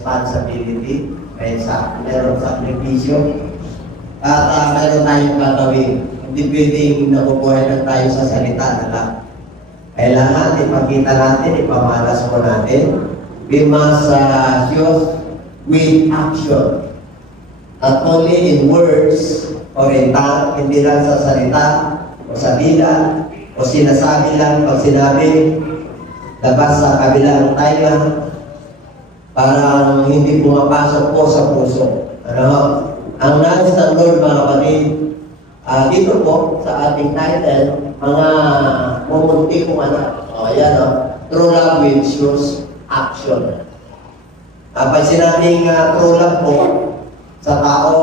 responsibility, meron sakripisyo, at meron tayong gagawin. Hindi pwedeng nabubuhay lang tayo sa salita na lang. Kailangan ipakita natin, ipamalas mo natin. We must show with action. Not only in words or in tongue, hindi lang sa salita o sa dila o sinasabi lang pag sinabi, labas sa kabilang tayo, parang hindi pumapasok po sa puso. Ano? Ang nais ng Lord, mga kapatid, dito po sa ating title, mga mumunti kong anak. O, ayan o. True love will choose action. Pag sinabing true love po, sa tao,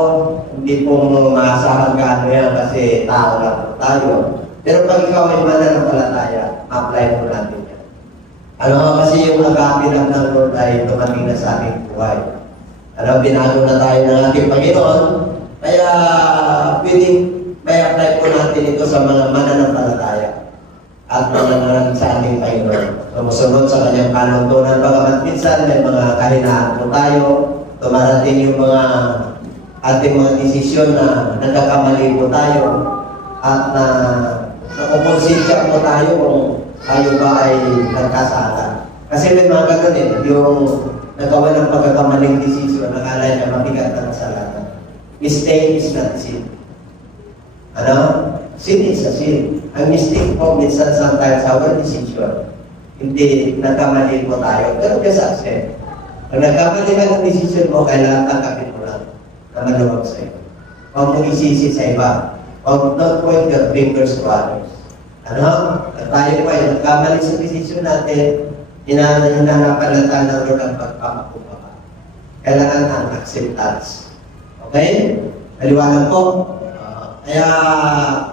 hindi po maasahan gaano yan kasi tao lang po tayo. Pero pag ikaw ay mananampalataya, apply mo natin yan. Ano kasi yung agape lang ng Lord ay dumating na sa ating buhay. Ano, binago na tayo ng ating Panginoon, kaya pwedeng may apply po natin ito sa mga mananampalataya at mga sa ating Panginoon. Sumusunod sa kanyang panuntunan, bagamat minsan may mga kahinaan po tayo, tumarating yung mga ating mga desisyon na nagkakamali po tayo at na nakukonsensya po tayo kung tayo ba ay nagkasala. Kasi may mga ganun yung nagawa ng pagkakamaling desisyon, nakala na mabigat na kasalanan. Mistake is not sin. Ano? Sin is a sin. Ang mistake po, minsan sometimes our decision. Hindi nagkamali po tayo. Pero just accept. Pag nagkamali ka ng decision mo, kailangan tanggapin mo lang na maluwag sa iyo. Huwag mo isisi sa iba. Huwag not point your fingers to others. Ano? Tayo po ay nagkamali sa decision natin, hinanapanatan ng Lord ang pagpapakubaba. Kailangan ang acceptance. Okay? Maliwanag po. Kaya,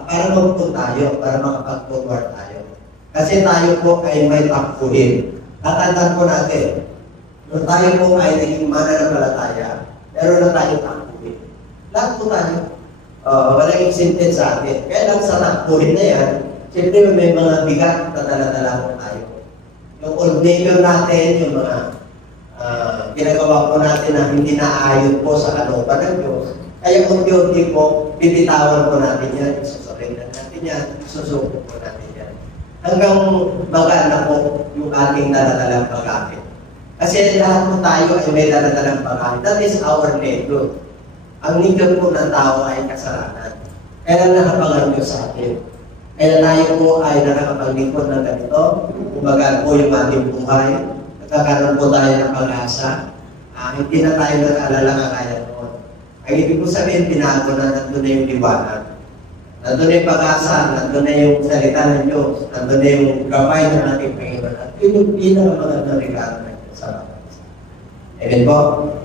para mag-put tayo, para makapag-forward tayo. Kasi tayo po ay may takbuhin. Tatandaan po natin, nung tayo po ay naging mananampalataya, meron na tayo takbuhin. Lahat po tayo. Walang exempted sa atin. Kaya lang sa takbuhin na yan, siyempre may mga bigat na dala-dala po tayo. Yung old nature natin, yung mga ginagawa po natin na hindi naayon po sa kalooban ng Diyos. Kaya unti-unti po, bibitawan po natin yan, isusurrender natin yan, susuko po natin yan. Hanggang magana po yung ating daladalang pag-amin. Kasi lahat po tayo ay may daladalang pag-amin. That is our nature. Ang nature po ng tao ay kasalanan. Kaya nakapangal Diyos sa atin. Kaya tayo po ay nakakapaglingkod ng ganito. Kumbaga po yung ating buhay. Nagkakaroon po tayo ng pag-asa. Hindi na tayo nag-alala kagaya noon. Ang ibig ko sabihin, tinago na nandun na yung liwanag. Nandun na yung pag-asa, nandun na yung salita ng Diyos, nandun na yung gabay ng ating Panginoon. At yun yung pinakamagandang regalo ng Diyos sa mga isa. Amen po?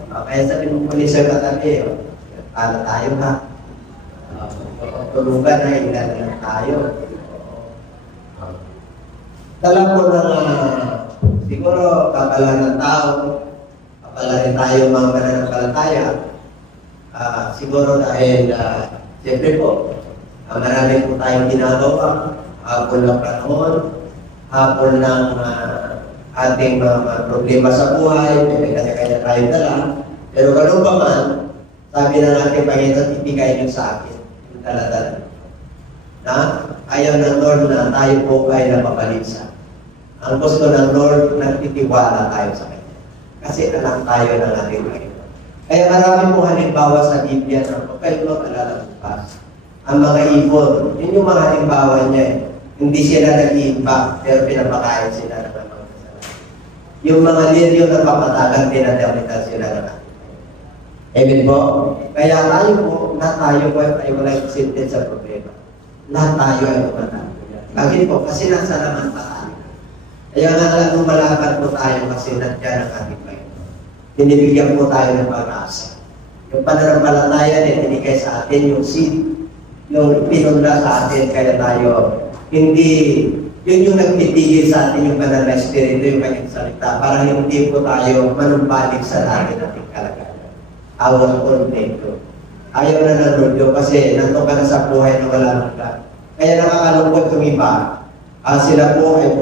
Kaya sabihin mo po ni Sir Katabi, pala tayo ha. Tulugan na, ilan lang tayo. Dala po na siguro kapala ng tao, kapala rin tayo mga mananampalataya. Siguro dahil, siyempre po, marami po tayong ginagawa, hapon ng panahon, hapon ng ating mga problema sa buhay, may kanya-kanya tayo dala. Pero ganun pa man, sabi na natin, Panginoon, ibigay niyo sa akin, yung dala-dala. Na ayaw ng Lord na tayo po ay napapalinsa. Ang gusto ng Lord, nagtitiwala tayo sa Kanya. Kasi alam tayo ng ating Panginoon. Kaya marami pong halimbawa sa Biblia na kayo mag-alalabukas. Ang mga ibon, yun yung mga halimbawa niya eh. Hindi sila nag-iimbak, pero pinapakain sila ng mga kasalanan. Yung mga liryo na papatagan, pinadamitan sila ng ating. Amen po? Kaya tayo po, na tayo po ay walang accepted sa problema. Lahat tayo ay tumatalo. Bakit po? Kasi nasa naman pa tayo. Kaya nga alam mo malakad po tayo kasi nandiyan ang ating Panginoon. Binibigyan po tayo ng pag-asa. Yung pananampalataya na tinigay sa atin, yung seed, yung pinunda sa atin, kaya tayo, hindi, yun yung nagtitigil sa atin yung banal na espiritu, yung kanyang salita, para hindi po tayo manumbalik sa dati nating kalagayan. Our own nature. Ayaw na ng Lord kasi nandun ka na sa buhay na wala ng plan. Kaya nakakalungkot yung iba, sila po ay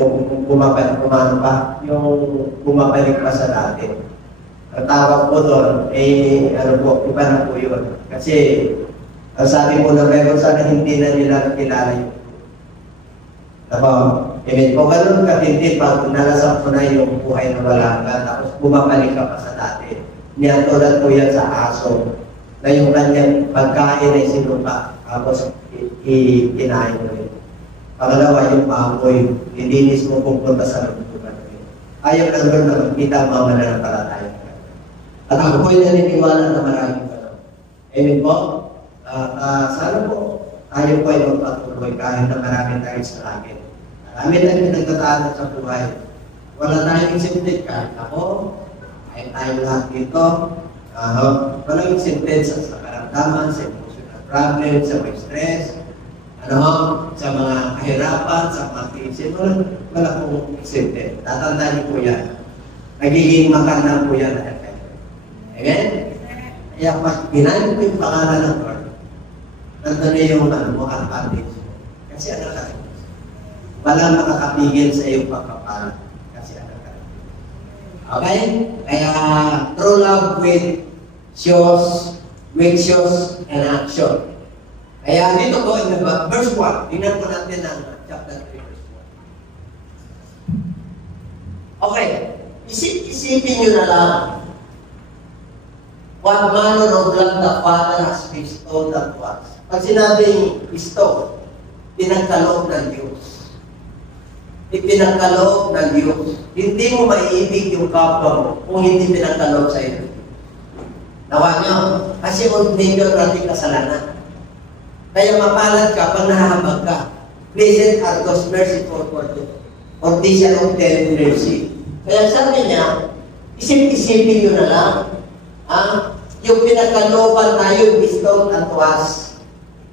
bumabalik pa sa dati. Ang tawag po doon, ano po, iba na po yun. Kasi, ang sabi po ng meron sana hindi na nila kilala yun. Ako, kung ganun katindi, pag nalasap mo na yung buhay na wala ka, tapos bumabalik ka pa sa dati. Niyatulad po yan sa aso, na yung kanyang pagkain ay sinuka, tapos kinain mo rin. Pangalawa, yung amoy, lilinis mo pupunta sa lumutukan mo. Ayaw lang doon na magkita ang mga mananampalataya. At ako po'y naniniwala na maraming gano'n. Amen po? Sana po, tayo po ay magpatuloy kahit na marami tayo sa langit. Marami tayong pinagtataanan sa buhay. Wala tayong accepted kahit ako, kahit tayo lahat dito. Walang accepted sa karamdaman, sa emotional problem, sa mga stress, sa mga kahirapan, sa mga krisis. Wala pong accepted. Tatandaan niyo po yan. Nagiging makarnang po yan. Amen? Kaya mas ginamit ko yung pangalan ng Lord. Nandun na yung advantage mo. Kasi ano ka? Walang makakapigil sa iyong pagpapalan. Kasi ano ka? Okay? Kaya true love shows an action. Kaya dito po, verse 1. Tingnan po natin ang chapter 3, verse 1. Okay. Isipin nyo na lang. What manner of love the Father has bestowed unto us. Pag sinabing bestow, pinagkaloob ng Diyos. Ipinagkaloob ng Diyos. Hindi mo maiibig yung kapwa mo kung hindi pinagkaloob sa iyo. Nawa nyo, kasi ordinary natin kasalanan. Kaya mapalad ka pag nahahabag ka. Blessed are those merciful for them, or they shall obtain mercy. Kaya sabi niya, isip-isipin nyo na lang, yung pinagkalooban tayo, bestowed unto us.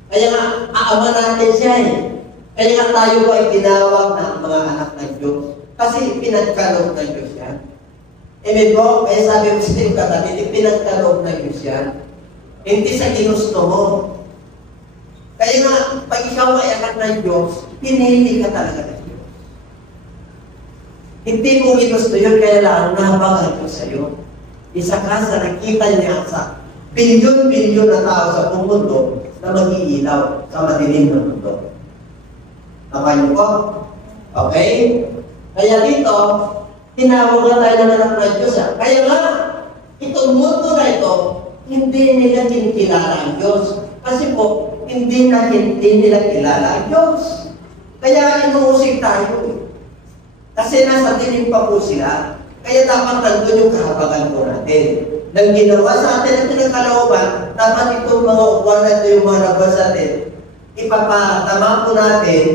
Kaya nga, aama natin siya eh. Kaya nga tayo ay tinawag ng mga anak ng Diyos. Kasi pinagkaloob ng Diyos yan. Amen po? Kaya sabi mo sa iyong katabi, pinagkaloob ng Diyos yan. Hindi sa ginusto mo. Kaya nga, pag ikaw ay anak ng Diyos, pinili ka talaga ng Diyos. Hindi mo ginusto yun, kaya lang nabagal ko sa iyo. Isa ka sa nakita niya sa bilyon-bilyon na tao sa buong mundo na mag-iilaw sa madilim na mundo. Tama niyo po? Okay? Kaya dito, tinawag na tayo ng anak ng Diyos. Kaya nga, itong mundo na ito, hindi nila kinikilala ang Diyos. Kasi po, hindi nila kilala ang Diyos. Kaya inuusig tayo. Kasi nasa dilim pa po sila. Kaya dapat nandun yung kahabagan po natin. Nang ginawa sa atin ang pinagkalooban, dapat itong mga upuan natin, yung mga nabas natin, ipapatama po natin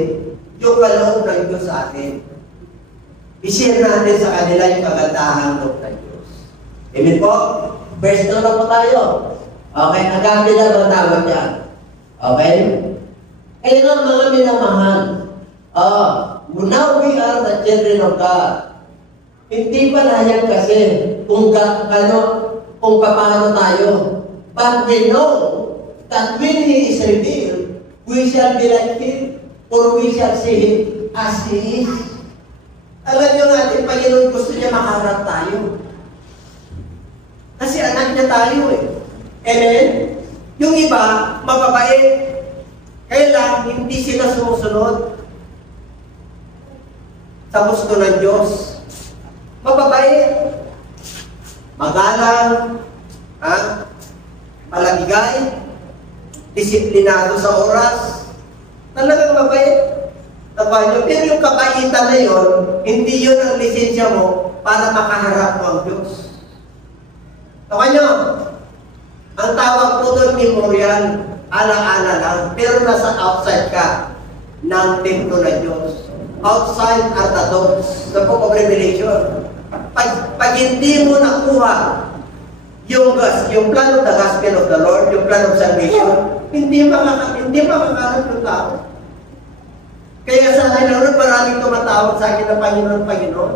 yung kaloob ng Diyos sa atin. I-share natin sa kanila yung kagandahan ng Diyos. Amen po? Verse 2 na po tayo. Okay, agape na ba tawag niya? Okay? Kaya nga mga minamahal, now we are the children of God. Hindi pa na yan kasi kung paano tayo. But we know that when He is revealed, we shall be like Him, or we shall see Him as He is. Alam nyo natin, Panginoon gusto niya makaharap tayo. Kasi anak niya tayo eh. Amen? Yung iba, mababait. Kaya hindi sila sumusunod sa gusto ng Diyos. Mababait, magalang, malagigay, disiplinado sa oras, talagang mabait. Pero yung kabaitan na yun, hindi yun ang lisensya mo para makaharap mo ang Diyos. Tawa nyo, ang tawag po doon memorial, ala-ala lang, pero nasa outside ka ng templo ng Diyos. Outside are the doors, the book of Revelation. Pag hindi mo nakuha yung plan of the gospel of the Lord, yung plan of salvation, hindi makakalap yung tao. Kaya sa akin, maraming tumatawag sa akin ng Panginoon,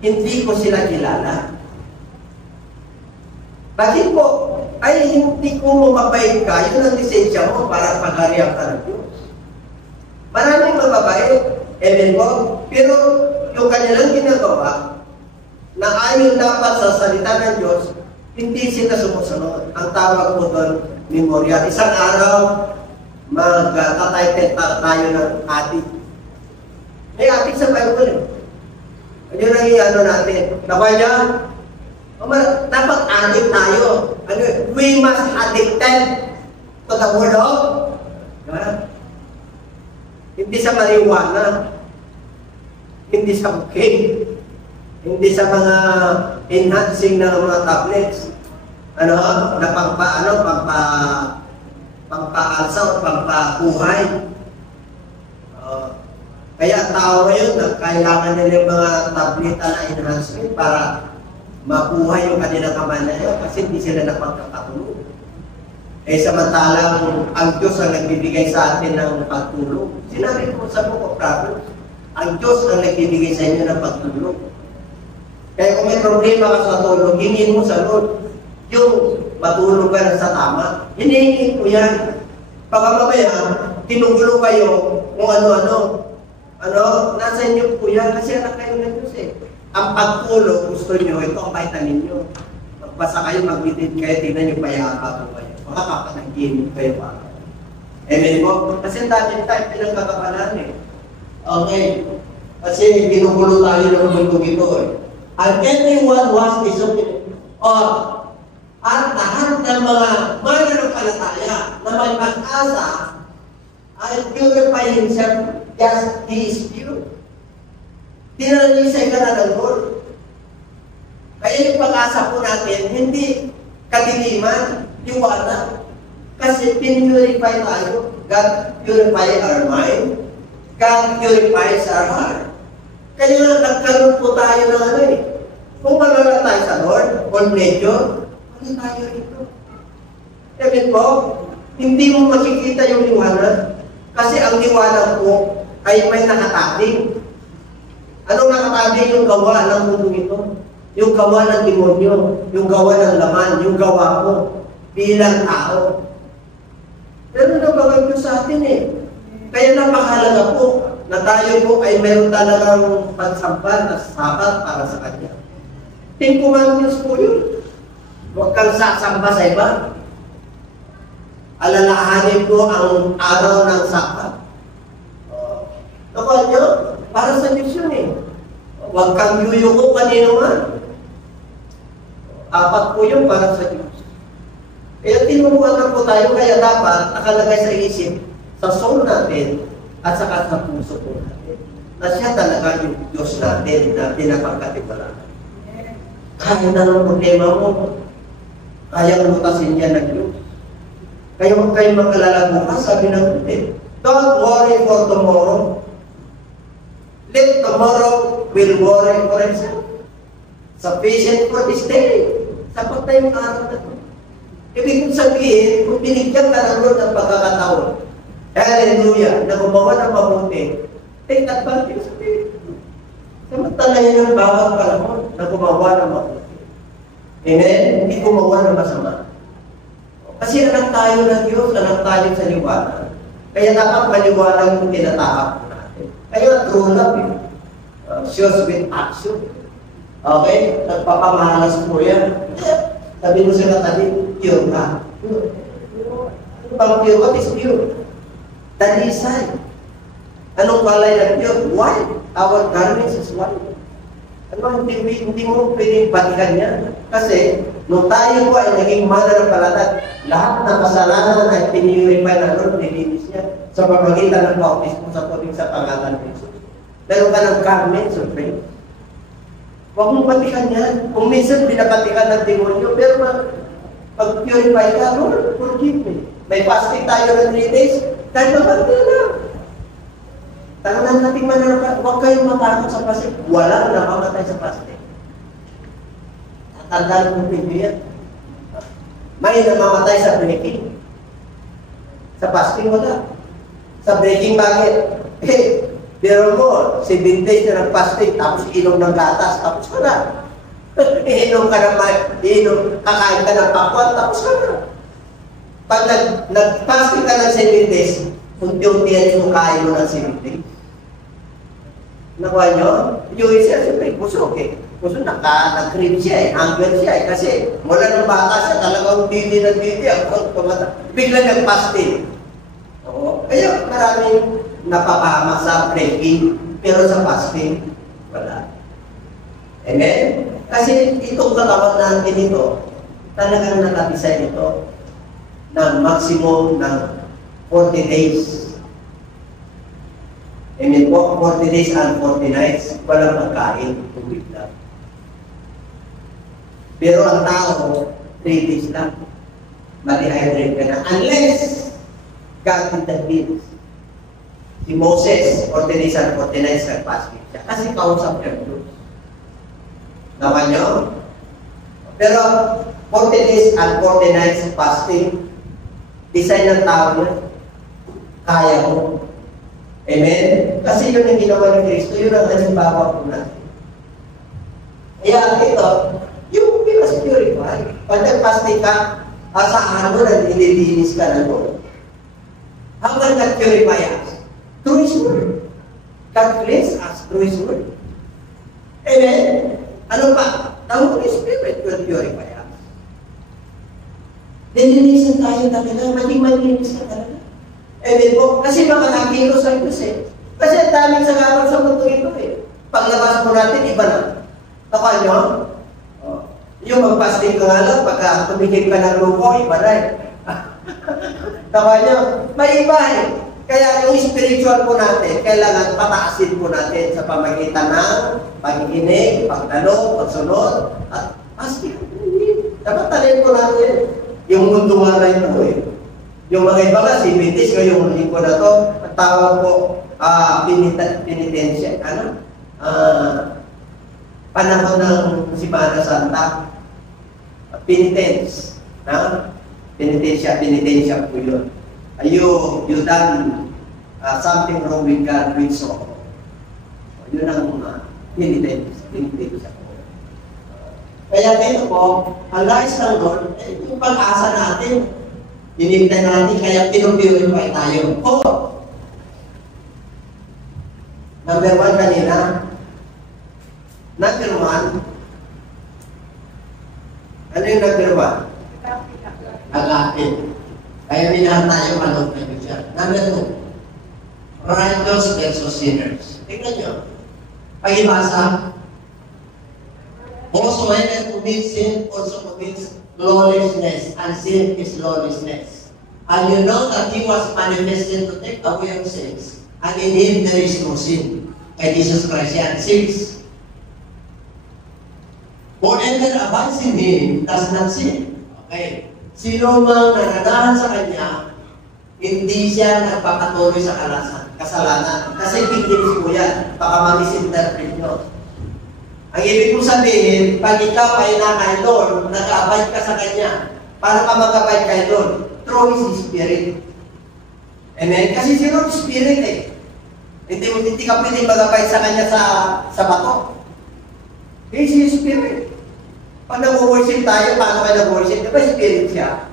hindi ko sila kilala. Bakit po? Ay, hindi ko mababait ka, yun ang lisensya mo para pagharihan ka ng Diyos. Maraming mababait, amen po, pero yung kanilang ginagawa, na ayon dapat sa salita ng Diyos, Hindi sila sumusunod. Ang tawag po doon, memorial. Isang araw, mag-title tayo ng adik. May adik sa Bible eh. Yun ang i-ano natin. Nakuha niya? Dapat adik tayo. Ano, we must addicted to the word of God. Hindi sa marijuana. Hindi sa bouquet. Hindi sa mga enhancing na mga tablets. Ano, na pampaalsa o pampabuhay. Kaya ang tao ngayon, kailangan nila yung mga tablet na enhancement para mabuhay yung kanilang kamanayan kasi hindi sila napagkakatulog. Eh samantalang ang Diyos ang nagbibigay sa atin ng pagtulog. Sinabi ko sa Book of Proverbs, ang Diyos ang nagbibigay sa inyo ng pagtulog. Kaya kung may problema ka sa tulog, hingin mo sa Lord. Yung matulog ka na sa tama, hinihingin ko yan. Baka mamaya, tinugulo kayo kung ano-ano. Nasa inyo po yan kasi anak kayo ng Diyos eh. Ang pagtulog, gusto nyo, ito ang vitamin nyo. Magbasa kayo, mag-medit kayo, tingnan nyo payapa po kayo. Makakapanaginip kayo pa. Amen po? Kasi dati tayo pinagkakapalan eh. Okay. Kasi ginugulo tayo ng mundo ito eh. And everyone was disobedient. At lahat ng mga mananampalataya na may pag-asa ay purify himself just he is pure. Tinalisay ka na ng Lord. Kaya yung pag-asa po natin, hindi kadiliman, liwanag. Kasi pinurify tayo. God purify our mind. God purifies our heart. Kaya nagkaroon po tayo ng ano eh. Kung malala tayo sa Lord, on medyo, ano tayo rito? Sabi po, hindi mo makikita yung liwanag. Kasi ang liwanag po ay may nakatating. Anong nakatating? Yung gawa ng mundo ito. Yung gawa ng demonyo. Yung gawa ng laman. Yung gawa ko bilang tao. Pero nabagay ko sa atin eh. Kaya napakahalaga po na tayo po ay meron talagang pagsampal na sapat para sa Kanya. 10 commandments po yun. Huwag kang sasamba sa iba. Alalahanin po ang araw ng sapat. Nakuha nyo? Para sa Diyos yun eh. Huwag kang yuyuko kanino man. 4 po yun para sa Diyos. Kaya tinubuhan po tayo, kaya dapat nakalagay sa isip, sa soul natin, at saka sa puso po natin, na siya talaga yung Diyos natin na pinapagkatiwalaan. Kaya na ng problema mo, kaya lutasin niya ng Diyos. Kaya huwag kayong makalala bukas, sabi ng Diyos, don't worry for tomorrow. Let tomorrow will worry for itself. Sufficient for this day. Sapat na yung araw na ito. Ibig kong sabihin, kung binigyan ka ng Lord ng pagkakataon, hallelujah, na gumawa ng mabuti, take advantage of it. Samantalayan ng bawat panahon na gumawa ng mabuti. Amen? Hindi gumawa ng masama. Kasi anak tayo ng Diyos, anak tayo sa liwanag. Kaya dapat maliwanag yung tinatahak natin. Kaya true love yun. Shows with action. Okay? Nagpapamahalas po yan. Sabi mo sa katabi, pure ka. Ano bang pure? What is pure? Talisay. Anong palay ng pure? White. Our garments is white. Ano, hindi mo pwedeng batikan yan. Kasi, nung tayo po ay naging mananampalataya, lahat ng kasalanan ay pinurify na Lord, nilinis niya sa pamagitan ng bautismo sa puting sa pangalan ng Jesus. Meron ka ng garments of praise. Huwag mong batikan yan. Kung minsan binabatikan ng demonyo, pero pag-purify ka, Lord, forgive me. May fasting tayo ng 3 days, kahit mabati na. Tangan natin mananampalataya, huwag kayong matakot sa fasting. Walang nakamatay sa fasting. Tatandaan mo pinyo yan. May namamatay sa breaking. Sa fasting, wala. Sa breaking, bakit? Pero mo, 7 days na ng-fasting, tapos inom ng gatas, tapos ka na. Inom ka ng kakain ka ng pakwan, tapos ka na. Pag nag-fasting ka ng 7 days, unti-unti yung kain mo ng 7 days. Nakuha nyo? Yung isa, siyempre, busog eh. Kasi nag-crib siya hunger siya kasi mula ng bata siya, talagang titi na titi, bigla nag-fasting. Oo. Kaya maraming napapahama sa breaking, pero sa fasting, wala. Amen? Kasi itong katawan natin ito, talagang nakadesign ito ng maximum ng 40 days. Amen po, 40 days and 40 nights, walang pagkain, tubig lang. Pero ang tao, 3 days lang. Ma-dehydrate ka na. Unless, God intervenes. Si Moses, 40 days and 40 nights nag-fasting siya. Kasi kausap niya Diyos. Naman nyo? Pero, 40 days and 40 nights fasting, design ng tao niya. Kaya mo. Amen? Kasi yun ang ginawa ni Kristo, yun ang halimbawa po natin. Kaya ito, yung because purify. Pag nag-fasting ka, asahan mo na nililinis ka na doon. How can God purify us? Through His Word. God cleanse us through His Word. Amen? Ano pa? The Holy Spirit will purify us. Nililisan tayo talaga, maging malinis ka talaga. Amen po? Kasi makakakilos ang Diyos eh. Kasi ang daming sagapan sa mundo ito eh. Paglabas mo natin, iba na. Taka nyo? Yung mag-fasting ka nga lang, pagka tumigil ka ng grupo, iba na eh. Taka nyo? May iba eh. Kaya yung spiritual po natin, kailangan pataasin po natin sa pamagitan ng pag-inig, pagtanong, pagsunod, at fasting. Dapat talin po natin. Yung mundo nga na ito eh. Yung mga iba nga, si Bitis, yung lingko na to, ang tawag po, penitensya. Ano? Panahon ng Semana Santa. Penitence. Penitensya po yun. You done something wrong with God, with so. Yun ang penitensya po. Kaya dito po, ang nais ng Lord, yung pag-asa natin, hinihintay natin, kaya pinupurify tayo. Number 1 kanina. Number 1. Ano yung number 1? Agape. Kaya minahal tayo, manong kayo siya. Number 2. Righteous versus sinners. Tingnan nyo. Pag-ibasa. Whosoever commits sin also commits lawlessness, and sin is lawlessness. And you know that He was manifested to take away our sins, and in Him there is no sin. Kay Jesus Christ yan. 6. Whoever abides in Him does not sin. Okay. Sino mang nananahan sa Kanya, hindi siya nagpapatuloy sa kasalanan. Kasi victims po yan. Baka ma-misinterpret nyo. Ang ibig kong sabihin, pag ikaw ay kay Lord, nag-abide ka sa Kanya, para ka mag-abide kay Lord, through His Spirit. Amen? Kasi si Lord Spirit eh. Hindi ka pwede mag-abide sa Kanya sa bato. He's His Spirit. Pag nag-worship tayo, paano kayo nag-worship? Diba Spirit siya?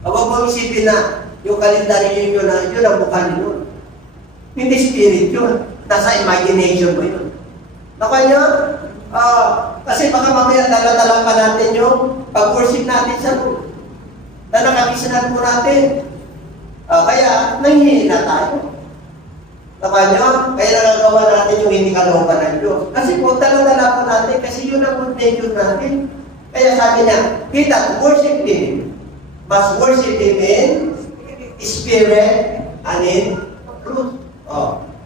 Huwag mong isipin na yung kalendaryo yun ang mukha niyo. Hindi Spirit yun. Nasa imagination mo yun. Nakanya? Kasi baka mamaya dala-dala pa natin yung pag-worship natin sa Lord. Na nakakisanan po natin. Kaya, nahihina tayo. Nakanya? Kaya nagagawa natin yung hindi kalooban ng Diyos. Kasi po, dala-dala po natin kasi yun ang intention natin. Kaya sabi niya, he that worship Him must worship Him in spirit and in truth.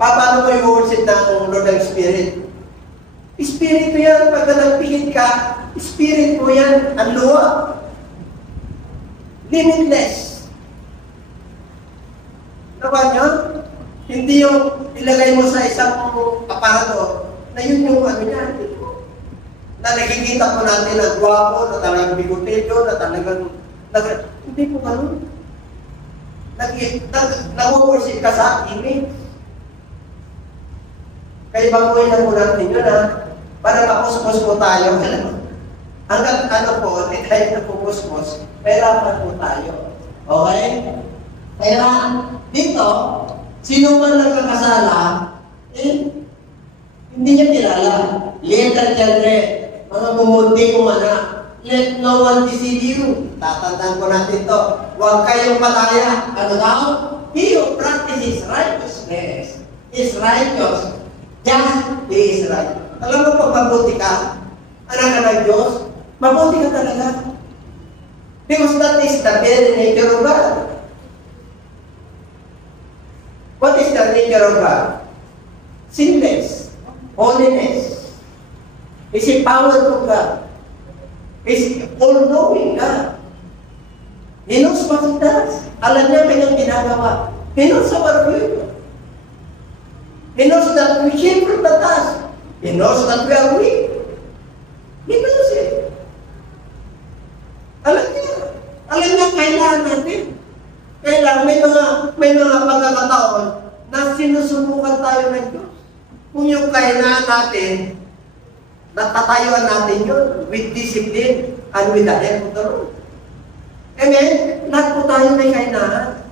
Paano mo yung worship ng Lord ng Spirit? Spirit mo yan. Pag nagpihit ka, Spirit mo yan. Ang luwa. Limitless. Nakuha niyo? Hindi yung ilagay mo sa isang aparato na yun yung ano niya. Na nakikita po natin na gwapo, na talagang bigotilyo, na talagang... Hindi po ganun. Nag-worship ka sa image. Kaya baguhin na po natin yun para mapusmos po tayo. Hanggang ano po, kahit napupusmos, perapan po tayo. Okay? Kaya dito, sino man nagkakasala, hindi niya kilala. Little children, mga bumunti kong anak, let no one deceive you. Tatandaan ko natin to. Huwag kayong malaya. Ano daw? He who practices righteousness is righteous. Just he is right. Alam mo pag mabuti ka, anak ka ng Diyos, mabuti ka talaga. Because that is the very nature of God. What is the nature of God? Sinless. Holiness. Is a powerful God. Is all-knowing God. He knows what He does. Alam niya kanyang ginagawa. He knows our will. He knows that we came from the dust. He knows that we are weak. He knows it. Alam niya. Alam niya kailangan natin. Kailangan may mga pagkakataon na sinusubukan tayo ng Diyos. Kung yung kailangan natin, natatayuan natin yun with discipline and with the help of the Lord. Amen? Lahat po tayo may kailangan.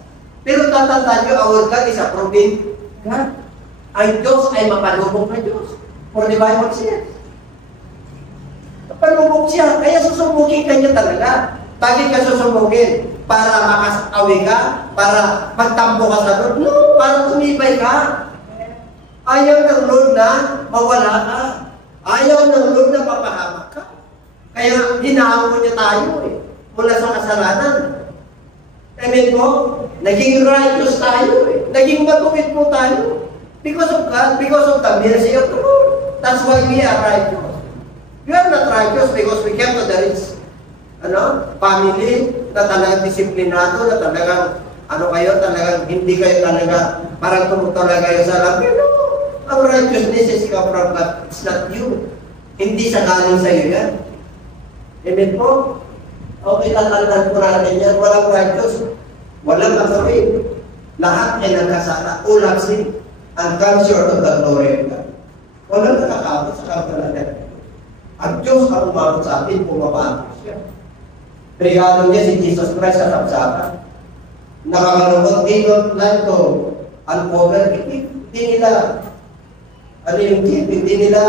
Pero tatandaan nyo, our God is a proving God. Ang Diyos ay mapalubog na Diyos. For the Bible says. Mapalubog siya. Kaya susubugin ka niya talaga. Bakit ka susubugin? Para makasawi ka? Para magtampo ka sa Lord? No, para tumibay ka. Ayaw ng Lord na mawala ka. Ayaw ng Lord na mapahamak ka. Kaya hinahamon niya tayo mula sa kasalanan. Amen po? Naging righteous tayo Naging matuwid po tayo. Because of God, because of the mercy of the Lord. That's why we are righteous. We are not righteous because we came to the rich family na talagang disiplinado, na talagang talagang hindi kayo talaga parang tumutulog kayo sa labi. No. Ang righteousness is come from God. It's not you. Hindi sa galing sa iyo yan. Amen po? Okay, tatandaan po natin yan. Walang righteous. Walang masawin. Lahat ay nagkasala. Ulang sin. And come short of the glory of God. Walang nakakabot sa kapalanan. Ang Diyos ang umabot sa atin, pumapaan siya. Regalo niya si Jesus Christ sa kapsakan. Nakakalungkot, they don't like to uncover. Hindi nila hindi nila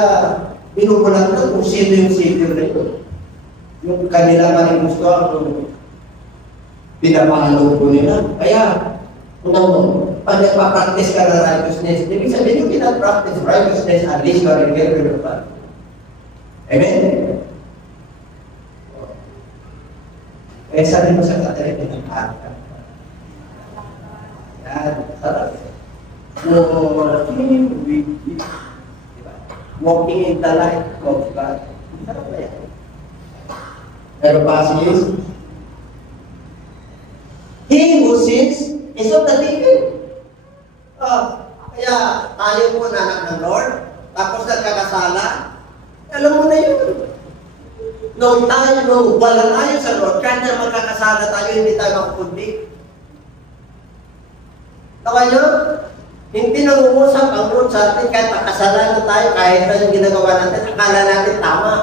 binubulan kung sino yung Savior na ito. Yung kanila maling gusto ang pinapahalo po nila. Kaya, pag nagpa-practice ka ng righteousness, ibig sabihin yung pinag-practice righteousness, at least you are in care with God. Amen? Kaya sabi mo sa katarin, pinag-practice ka. Yan, sarap. Walking in the light of God. Sarap ba yan? Pero passage, he who sins is of the devil. Kaya tayo po na anak ng Lord, tapos nagkakasala, alam mo na yun. Nung wala tayo sa Lord, kahit na magkakasala tayo, hindi tayo makukundi. Tawa nyo? Hindi nangungusap ang Lord sa atin kahit makasalanan tayo, kahit na yung ginagawa natin, akala natin tama.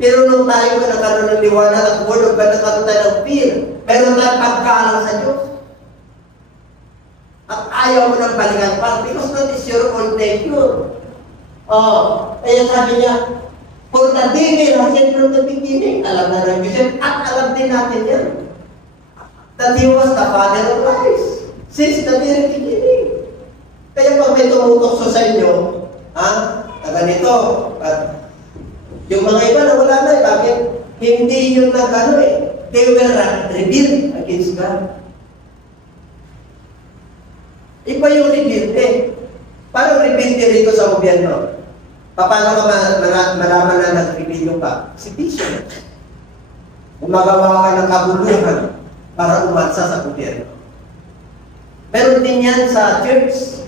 Pero nung tayo ba nagkaroon ng liwanag at word of God, nagkaroon tayo ng fear, meron tayong pagkaalang sa Diyos. At ayaw mo ng balikan pa, because that is your own nature. Kaya sabi niya, for the devil has said from the beginning, alam na ng Diyos, at alam din natin yan, that he was the father of lies. Since the very beginning. Kaya pag may tumutokso sa inyo, ganito, at yung mga iba na wala na, bakit hindi yun they were rebelled against God. Iba yung rebelde. Parang rebelde rito sa gobyerno. Paano ka malaman na nag-rebellion ka? Si Bishop. Gumagawa ka ng kabuluhan para umansa sa gobyerno. Pero din yan sa church,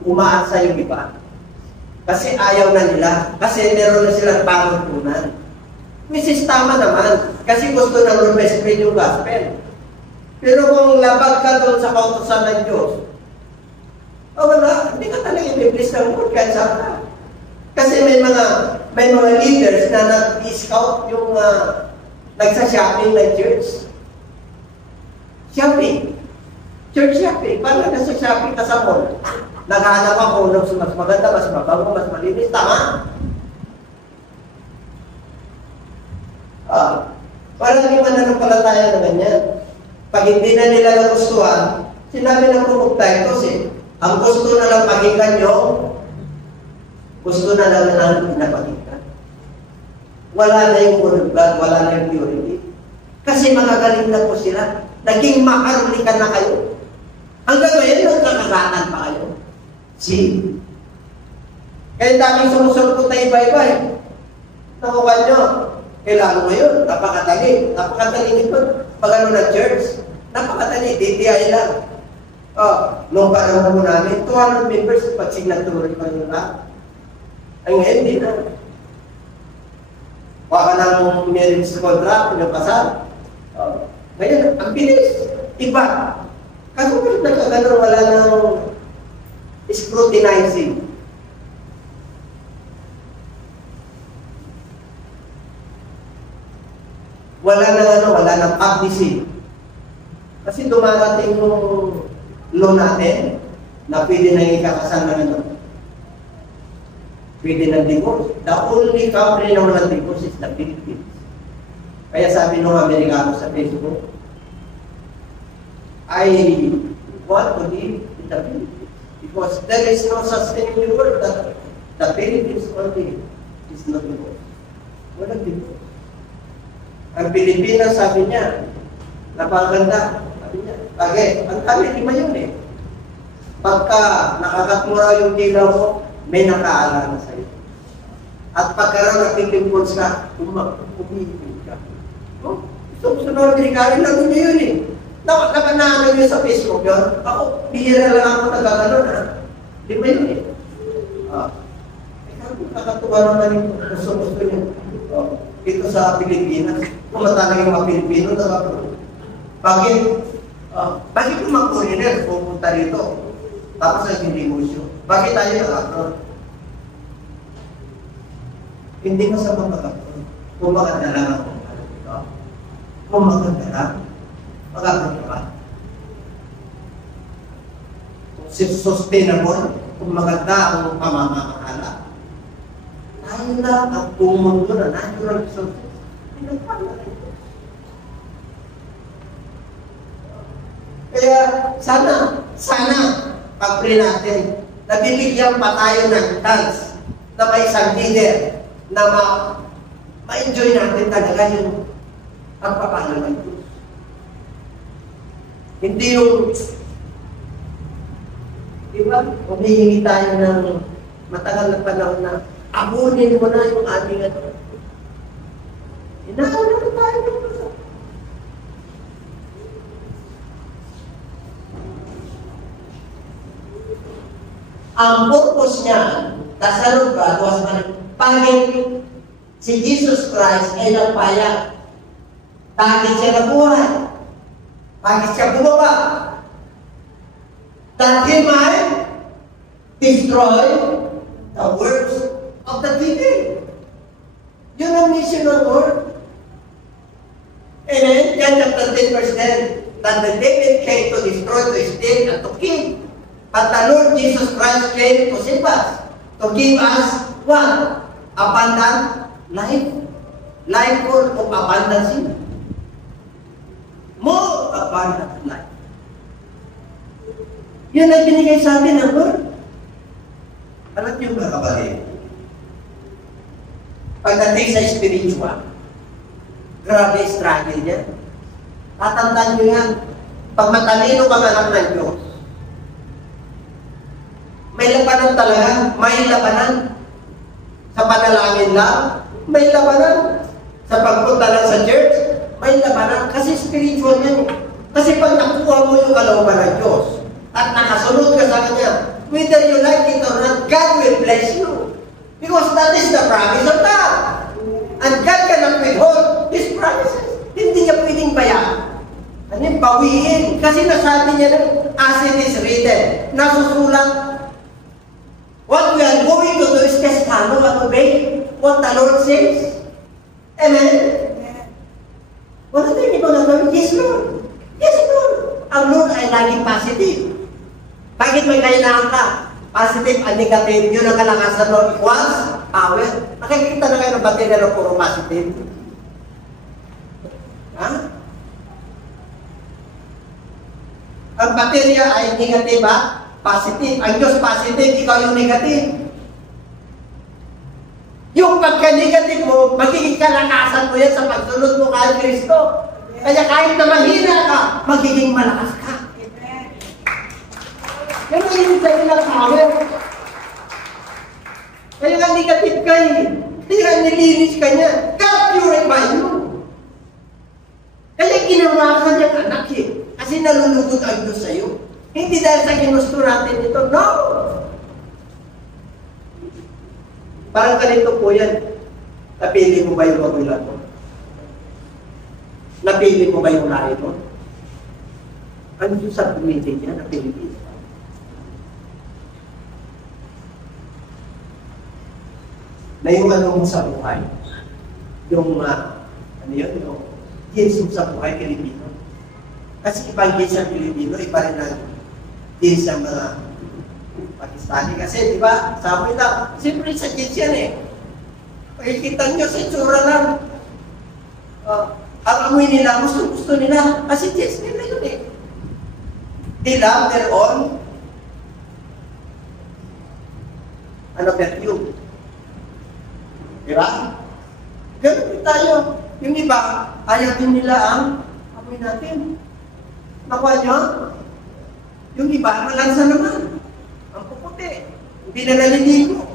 umaansa yung iba. Kasi ayaw na nila. Kasi meron na silang panguntunan. Which is tama naman. Kasi gusto na Lord spread yung gospel. Pero kung labag ka doon sa kautusan ng Diyos, wala, hindi ka talaga i-please ng Lord kahit saan ka. Kasi may mga leaders na nag-scout yung nagsa-shopping ng church. Shopping. Church shopping. Parang nasa shopping ka sa mall. Naghanap ako ng mas maganda, mas mabango, mas malinis. Tama. Maraming mananampalataya na ganyan. Pag hindi na nila nagustuhan, sinabi ng Prophet Titus ang gusto na lang pakinggan nyo, gusto na lang namin pinapakinggan. Wala na yung word of God, wala na yung purity. Kasi magagaling na po sila. Naging makarunikan na kayo. Hanggang ngayon, nagkakagatan pa kayo. See? Kaya daming sumusunod po tayo bye-bye. Nakuha nyo. Kailangan ngayon, napakadali. Napakadali nito. Pag ano na church, napakadali. DTI lang. Nung panahon mo namin, 200 members, pag signaturin pa nyo na. Ay ngayon, hindi na. Waka ng marriage contract, yung kasal. Ngayon, ang bilis. Iba. Kasi kung nagkaganon, wala nang scrutinizing. Wala nang publishing. Kasi dumarating yung law natin na pwede nang ikakasal na pwede ng divorce. The only country na walang divorce is the Philippines. Kaya sabi nung Amerikano sa Facebook, I want to live in the Philippines because there is no such thing in the world that the Philippines only is not divorce. Walang divorce. Ang Pilipinas, sabi niya, napaganda. Sabi niya, bagay, ang kami, lima yun Pagka nakakatmura yung dilaw mo, may nakaalala sa'yo. At pagkaroon nakikimpulse ka, umibig ka. Gusto na Amerikano lang niya yun Nakanaano niyo sa Facebook yun. Ako, bihira lang ako nagkakaroon Lima yun Nakakatuwa naman yung gusto niyo. Dito sa Pilipinas, kumatalang yung mga Pilipino, bakit yung mga foreigner pupunta rito? Tapos ang hindi negosyo. Bakit tayo nakakroon? Hindi masama magkakroon. Kung maganda lang ako. Kung maganda lang, magkakroon ka. Sustainable, kung maganda ang pamamahala. Tayo lang ang tumundo na natural resources. Kaya sana, pag-pray natin, nabibigyan pa tayo ng chance na may isang leader na ma-enjoy natin talaga yung pagpapahal ng Diyos. Hindi yung, diba, humihingi tayo ng matagal na panahon na abunin mo na yung aming Inauna na tayo ng Diyos. Ang purpose niya, kasalog ba, paging si Jesus Christ ay nagpayag. Bakit siya nabuhay? Bakit siya bumaba? That He might destroy the works of the devil. Yun ang mission ng Lord. Amen? Yan chapter 10 verse 10. That the devil came to destroy, to steal, and to kill. But the Lord Jesus Christ came to save us, to give us what? Abundant life. Life full of abundance. More abundant life. Yun ang binigay sa atin ng Lord. Alam niyo ba, kapatid? Pagdating sa spiritual, grabe struggle niya. Tatandaan niyo yan. Pag matalino kang anak ng Diyos, may labanan talaga, may labanan. Sa panalangin lang, may labanan. Sa pagpunta lang sa church, may labanan. Kasi spiritual yan. Kasi pag nakuha mo yung kalooban ng Diyos, at nakasunod ka sa Kanya, whether you like it or not, God will bless you. Because that is the promise of God. And God cannot withhold His promises. Hindi niya pwedeng bayan. Ano yung bawiin? Kasi nasabi niya as it is written, nasusulat. What we are going to do is just follow and obey what the Lord says. Amen? Wala tayo ibang gagawin? Yes, Lord. Yes, Lord. Ang Lord ay laging positive. Bakit may kailangan ka? Positive and negative. Yun ang kalakasan ng Lord. Equals power. Nakikita na kayo ng baterya ng puro positive. materia ay negative at positive. Ang Diyos positive, ikaw yung negative. Yung pagka-negative mo, magiging kalakasan mo yan sa pagsunod mo kay Kristo. Kaya kahit na mahina ka, magiging malakas ka. Yan ang ibig sabihin ng power. Kaya nga negative ka eh. Kaya nilinis ka niya. God purify you. Kaya ginawa ka niyang anak eh. Kasi nalulugod ang Diyos sa'yo. Hindi dahil sa ginusto natin ito. No! Parang ganito po yan. Napili mo ba yung magulang mo? Napili mo ba yung lahi mo? Ano yung sa community niya na Pilipinas? Na yung ano mo sa buhay, yung, ano yun, yung ginsum sa buhay Pilipino. Kasi ibang ginsum sa Pilipino, iba rin ang ginsum sa mga Pakistani. Kasi, di ba, sa amin lang, siyempre sa ginsum yan eh. Pakikita nyo sa itsura lang. Ang amoy nila, gusto nila. Kasi ginsum nila yun eh. They love their own perfume. Diba? Ganun din tayo. Yung iba, ayaw din nila ang amoy natin. Nakuha nyo? Yung iba, malansa naman. Ang puputi. Hindi na naliligo.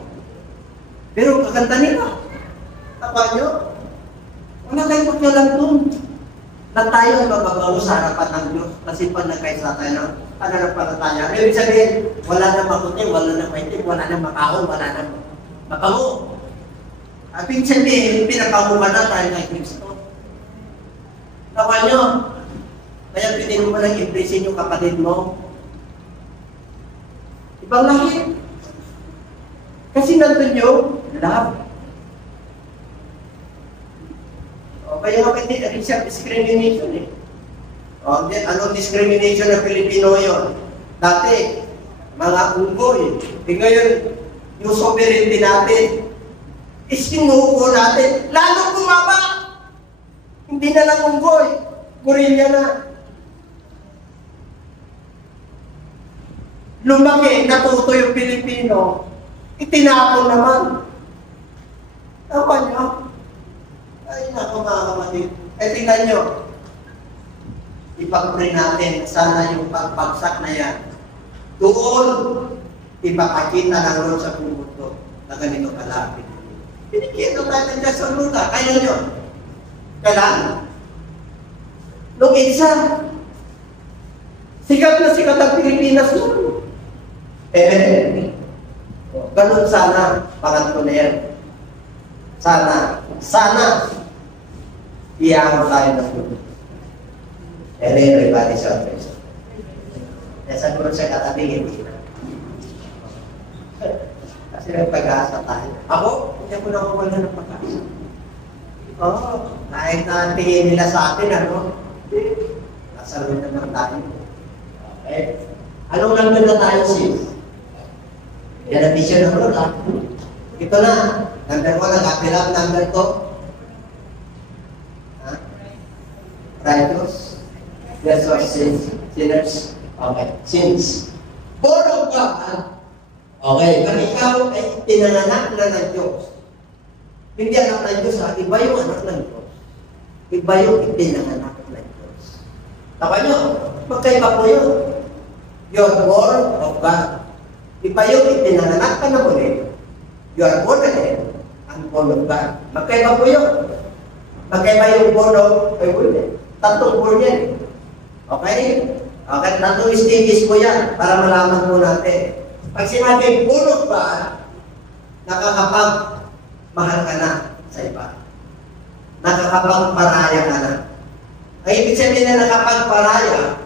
Pero kaganda nila. Nakuha nyo? Wala tayong pagkalang doon. Na tayo ay mababaw sa harapan ng Diyos. Kasi pag nagkaisa tayo ng pananampalataya. Ibig sabihin, wala na maputi, wala na maitim, wala na makahon, wala na mapango. At ibig sabihin, pinapanguman na tayo ng Kristo. Nakuha nyo? Kaya pwede mo lang impresin yung kapatid mo. Ibang lahi. Kasi nandun yung love. O, kaya nga pwede rin siya discrimination eh. O, anong discrimination ng Pilipino yun? Dati, mga unggoy. Ngayon, yung sovereignty natin, isinuko natin, lalo bumaba. Hindi na lang unggoy, gorilla na. Lumaki, natuto yung Pilipino, itinapon naman. Tama nyo? Ay, naku mga kapatid. Tingnan nyo, ipag-pray natin, sana yung pagbagsak na yan, doon, ipapakita lang doon sa pumuto na ganito kalapit. Pinigyan na tayo ng Diyos sa luta. Kaya nyo. Kailan? Nung isa, sikat na sikat ang Pilipinas nun. Ganun sana, pangatlo na yan. Sana, iyahan tayo ng luta. Everybody sa Diyos. Nasa doon sa katabing, hindi na. Kasi may pag-asa tayo. Ako, hindi ako nakawala ng pag-asa. Kahit na tingin nila sa atin, nasa loob naman tayo. Okay? Anong number na tayo, sis? Yan ang vision ng Lord, Ito na. Number 1, nag-apirap. Number 2. Righteous. Yes, or sinners. Okay. Sins. Born of God. Okay, pag ikaw ay tinananak na ng Diyos, hindi anak ng Diyos iba yung anak ng Diyos. Iba yung itinananak ng Diyos. Tama nyo? Magkaiba po yun. You're born of God. Iba yung itinananak ka na muli. You're born again and born of God. Magkaiba po yun. Magkaiba yung born of tatlong born yan. Okay? Okay, tatlong stages po yan para malaman po natin. Pag sinabing born of God, nakakapag-mahal ka na sa iba. Nakakapag-paraya ka na. Ang ibig sabihin na nakapag-paraya,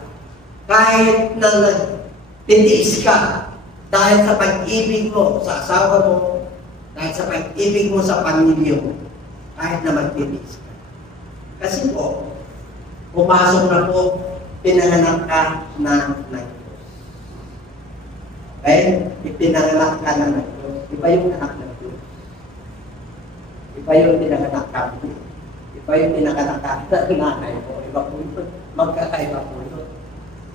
kahit na titiis ka, dahil sa pag-ibig mo sa asawa mo, dahil sa pag-ibig mo sa pamilya mo, kahit na magtitiis ka. Kasi po, pumasok na po, pinanganak ka na ng okay? Ipinanganak ka na ng Diyos. Iba yung anak ng Diyos. Iba yung pinanganak ka. Iba yung pinanganak ka na nanay mo. Iba po yun. Magkakaiba po yun.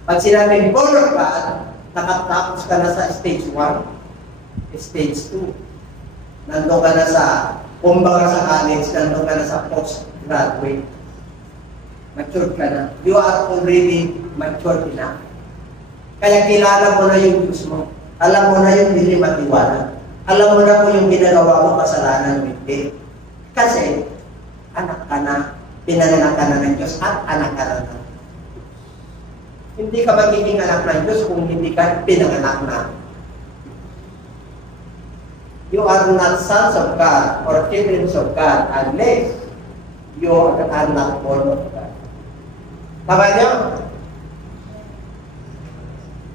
Pag sinabing born of God, nakatapos ka na sa stage 1, stage 2. Nandun ka na sa, kumbaga sa college, nandun ka na sa postgraduate. Mature ka na. You are already mature enough. Kaya kilala mo na yung Diyos mo. Alam mo na yung hindi matiwala. Alam mo na kung yung ginagawa mo kasalanan hindi. Kasi, anak ka na, pinanganak ka na ng Diyos at anak ka na ng Diyos. Hindi ka magiging anak ng Diyos kung hindi ka pinanganak na. You are not sons of God or children of God unless you are not born of God. Tama niyo?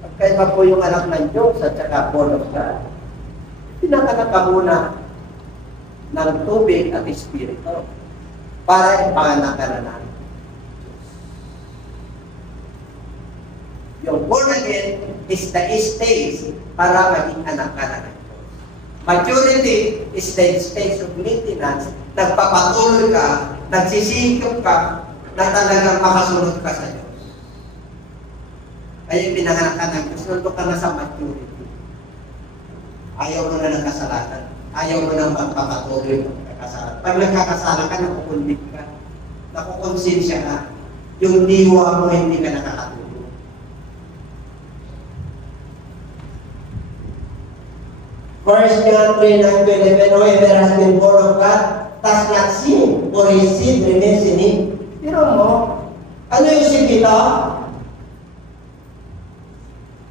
Pagkaiba po yung anak ng Diyos at saka born of God, pinanganak ka muna ng tubig at espiritu para ipanganak ka na natin. Yung born again is the stage para maging anak ka na ng Diyos. Maturity is the stage of maintenance. Nagpapatuloy ka, nagsisikap ka, na talagang makasunod ka sa Diyos. Kaya pinanganak ka ng Diyos, nandun ka na sa maturity. Ayaw mo na ng kasalanan. Ayaw mo na magpapatuloy ng kasalanan. Pag nagkakasala ka, nakukundik ka. Nakukonsensya ka. Yung diwa mo, hindi ka nakakatulog. First John 3:9-11, whoever has been born of God does not sin, or his sin remains in him. Pero mo, ano yung sin dito?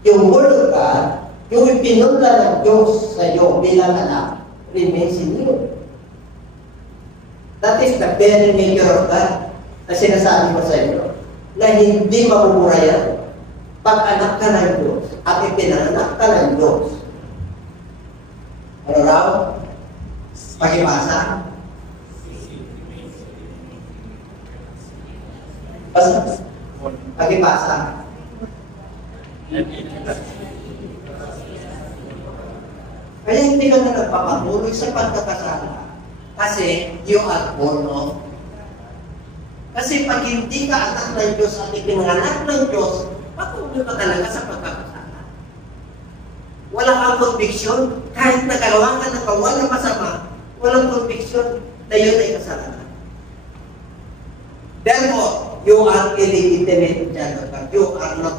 Yung word of God, yung ipinunla ng Diyos sa iyo bilang anak, remains in you. That is the very nature of God na sinasabi ko sa inyo, na hindi mabubura yan pag anak ka ng Diyos at ipinanganak ka ng Diyos. Ano raw? Pakibasa? Basta? Pakibasa? Kaya hindi ka na nagpapatuloy sa pagkakasala. Kasi you are born of. Kasi pag hindi ka anak ng Diyos at ipinanganak ng Diyos, patuloy ka talaga sa pagkakasala. Wala kang conviction, kahit nagawa ka ng walang masama, walang conviction na yun ay kasalanan. Therefore, you are illegitimate child of God. You are not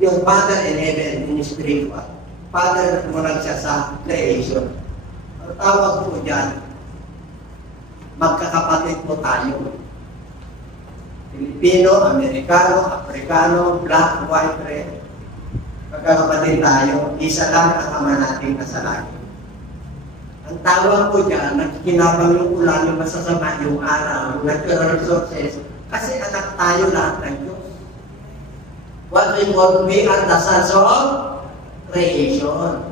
your Father in heaven in spiritual. Father mo lang siya sa creation. Ang tawag po dyan, magkakapatid po tayo. Pilipino, Amerikano, Afrikano, black, white, red. Magkakapatid tayo. Isa lang ang ama natin nasa langit. Ang tawag po dyan, nagkikinabang yung ulan, yung masasama, yung araw, natural resources, kasi anak tayo lahat ng Diyos. What we call, we are the sons of creation.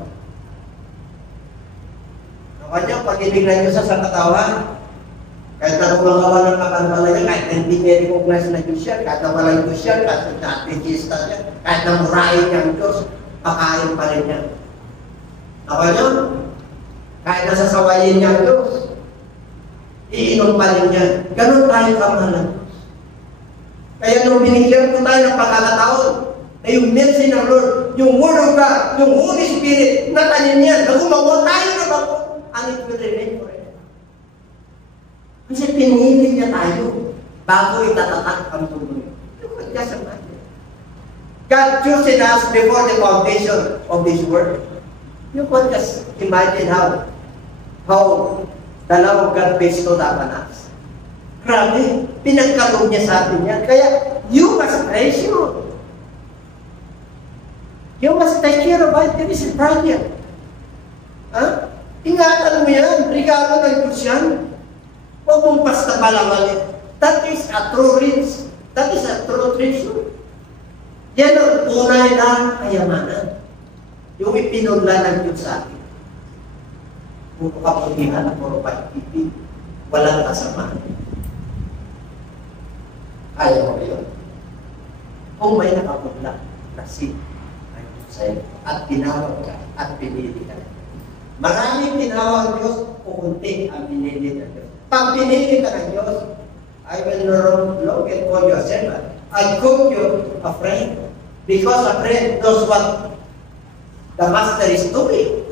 Nakuha niyo, pag-ibig ng Diyos sa katawan, kahit na gumagawa ng kapanbala niya, kahit na hindi niya recognize na Diyos siya, kahit na walang Diyos siya, kahit na atheista siya, kahit na murahin niyang Diyos, pakain pa rin niya. Nakuha niyo? Kahit na sasawayin niya ang Diyos, iinom pa rin niya. Ganun tayo kamahalan. Kaya nung binigyan ko tayo ng pagkakataon, na yung mercy ng Lord, yung Word of God, yung Holy Spirit, natanin niya, na gumawa tayo na bago, and it will remain forever. Kasi pinili niya tayo, bago itatatak ang mundo. God chosen us before the foundation of this world. You can just imagine how the love of God bestowed upon us. Grabe, pinagkaloob niya sa atin yan. Kaya, you must treasure. You must take care of it. It is private. Ha? Ingatan mo yan. Regalo ng Diyos yan. Huwag mong basta malaman. That is a true rich. That is a true treasure. Yan ang tunay na kayamanan. Yung ipinunla ng Diyos sa atin. Puro kaputihan, puro pag-ibig. Walang kasama. Ayaw ko yun. Kung may nakapunla, kasi ay sa'yo. At tinawag ka, at pinili ka. Maraming tinawag ng Diyos, kukunti ang pinili ng Diyos. Pag pinili ka ng Diyos, I will no longer call you a servant. I'll call you a friend. Because a friend knows what the master is doing.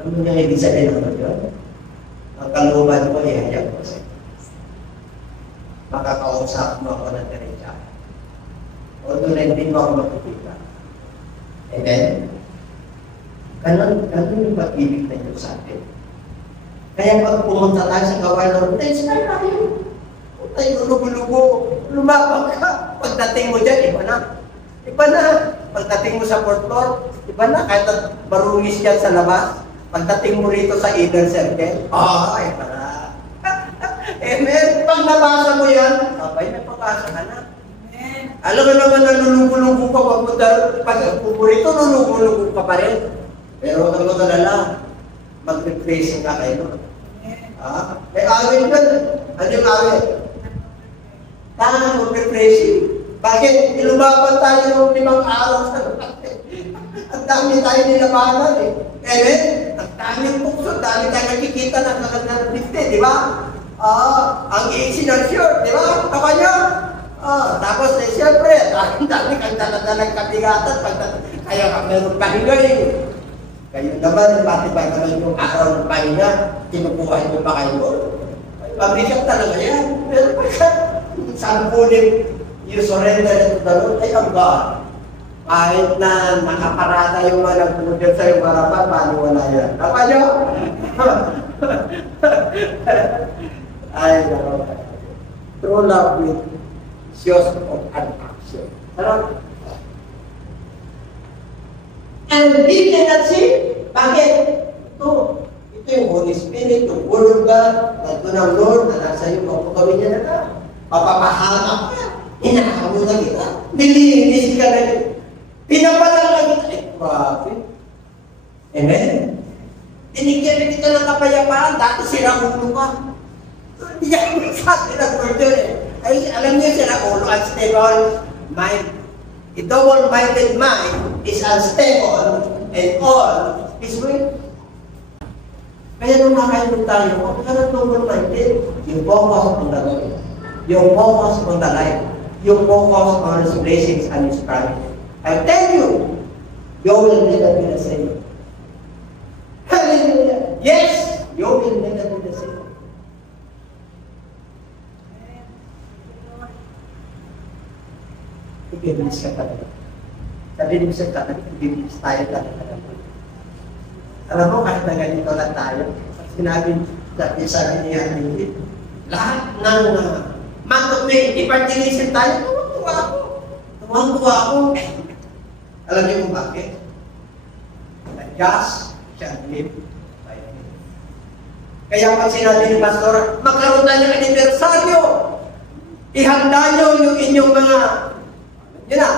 Alam mo niya ibig sabihin naman yun? Ang kalooban ko, ihayag ko sa'yo. Makakausap mo ako ng diretsa. O doon hindi mo ako makikita. Amen? Ganun yung pag-ibig na Diyos sa atin. Kaya pag pumunta tayo sa gawain ng tayo, sila tayo. Tayo, lugo-lugo, lumabang ka. Pagdating mo dyan, iba na. Iba na. Pagdating mo sa fourth floor, iba na. Kahit marungis yan sa labas. Pagdating mo rito sa inner circle, iba na. Amen. Pag nabasa mo yan, abay, may pag-asa ka na. Alam mo naman na lulugo-lugo ka pag upo rito, lulugo-lugo ka pa rin. Pero huwag mo talala, mag-refreshing ka kayo. May awit ka. Ano yung awit? Mag-refreshing. Bakit? Ilumaban tayo ng 5 araw sa lahat. Ang dami tayo nilabanan eh. Amen? Ang daming bukso, dami tayo nakikita ng kakaglalabiste, di ba? Ang easy ng short, di ba? Tama niyo? Tapos siyempre, ang dami kang daladalang kabigatan, kaya meron pahinga eh. Kayo naman, pati ba naman yung araw ng pahinga, kinukuha mo pa kayo? Pabigat talaga yan. Pero pagka sampunin, you surrender to the Lord, ay ang God. Kahit na nakaparada yung mga nagpudyan sa yung harapan, paano wala yan? Tama nyo? Ay, naman. True love with shows of an action. Ano? And he cannot see. Bakit? Ito yung Holy Spirit, yung Word of God, na ito ng Lord, na nasa iyo, magpapawin niya na ka. Papapahanga ka. Hinahamo na kita. Nilinis ka na kita. Pinapalala kita. Grabe. Amen? Tinigyan kita ng kapayapaan, dati sinakulo ka. Hindi niya sa atin ang Word yun eh. Ay, alam niyo sinakulo, unstable mind. A double-minded mind is unstable and all is weak. Kaya nung nakainom tayo, kung ka ng double-minded, yung focus on the Lord, yung focus on the life, yung focus on His blessings and His promise. I tell you, you will never be the same. Hallelujah! Yes! You will never be the same. Ibibilis ka talaga. Sabi mo sa talaga, ibibilis tayo talaga. Alam mo, kahit na ganito lang tayo, sinabi niya, lahat ng month of May, i-participate tayo, tuwang-tuwa ako. Tuwang-tuwa ako. Alam niyo kung bakit? The just shall live by faith. Kaya pag sinabi ni Pastor, magkaroon tayo ng anibersaryo, ihanda niyo yung inyong mga yun na.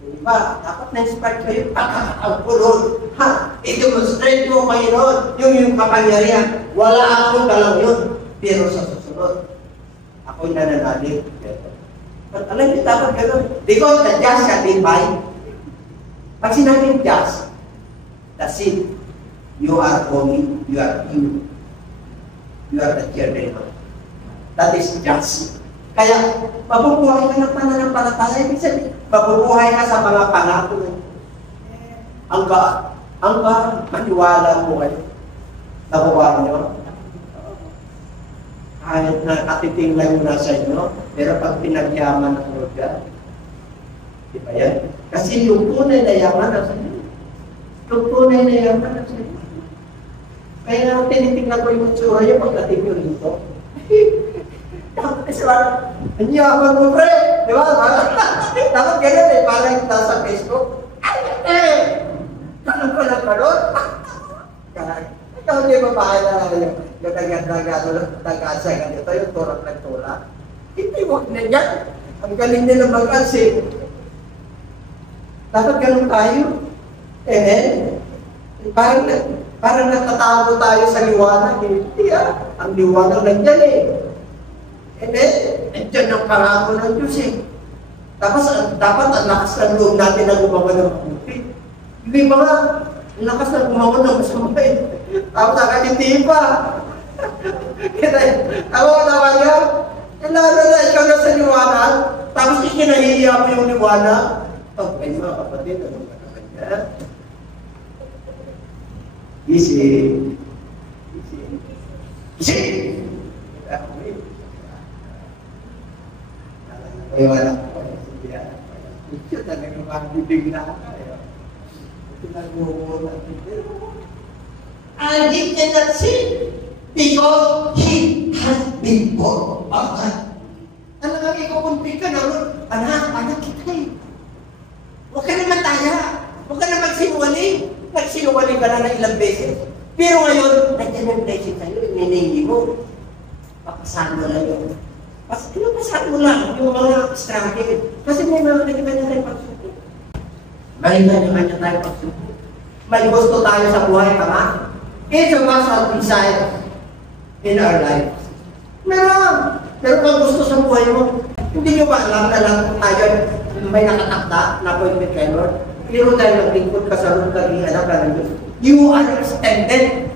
Diba? Dapat na-inspire kayo pagkakapulod. I-demonstrate mo, Panginoon, yung kapangyarihan. Wala akong dalang yun. Pero sa susunod, ako'y nananalig. But alam niyo, dapat gano'n. Because the just can be by. Pag sinabing just, that's it. You are holy. You are pure. You are the children. That is just. Kaya, mabubuhay ka ng pananampalataya. Ibig sabihin, mabubuhay ka sa mga pangako. Ang maniwala mo kayo. Nabubuhay nyo. Kahit na katiting lang yung nasa inyo, pero pag pinagyaman ng Lord God, di ba yan? Kasi yung tunay na yaman nasa inyo. Yung tunay na yaman nasa inyo. Kaya tinitingnan ko yung tsura nyo pagdating nyo rito. Kasi parang, ang yaman mo, pre! Di ba? Dapat ganyan eh, parang nasa Facebook. Tanong ko lang ka doon. Ikaw hindi mo pahala yung tagasa ganito, yung turang nagtula. Hindi mo na yan. Ang galing nila mag-ansip. Dapat ganun tayo. Amen? Parang natatago tayo sa liwanag. Hindi ang liwanag nandiyan eh. Amen? Nandiyan ang pangako ng Diyos eh. Tapos dapat ang lakas ng loob natin na gumawa ng mabuti. Hindi ba nga, ang lakas na gumawa ng masama eh. Tapos hindi pa. Tawa naman niya. Lalo na ikaw na sa liwanag, tapos ng liwanag. Okay, mga kapatid, ano ba naman yan? Gising. Ay, wala ko. Ito talagang magbibig na kayo. Pinag-uunat. And he cannot sin because he has been born of God. Talagang ikukunti ka na ron. Anak kita eh. Huwag ka naman taya. Huwag ka na magsinungaling. Nagsinungaling ka na ng ilang beses. Pero ngayon, nag-demonstration sa'yo, ininindi mo. Papasahan mo lang yun. Papasahan mo lang yung mga struggle. Kasi may mga kanya-kanya tayong pagsubok. May kanya-kanya tayong pagsubok. May gusto tayo sa buhay, tama? It's a must desire in our lives. Meron kang gusto sa buhay mo. Hindi nyo ba alam na lang tayo may nakatakda na appointment kay Lord? Pero dahil naglingkod ka sa Lord, anak ka ng Diyos, you are extended.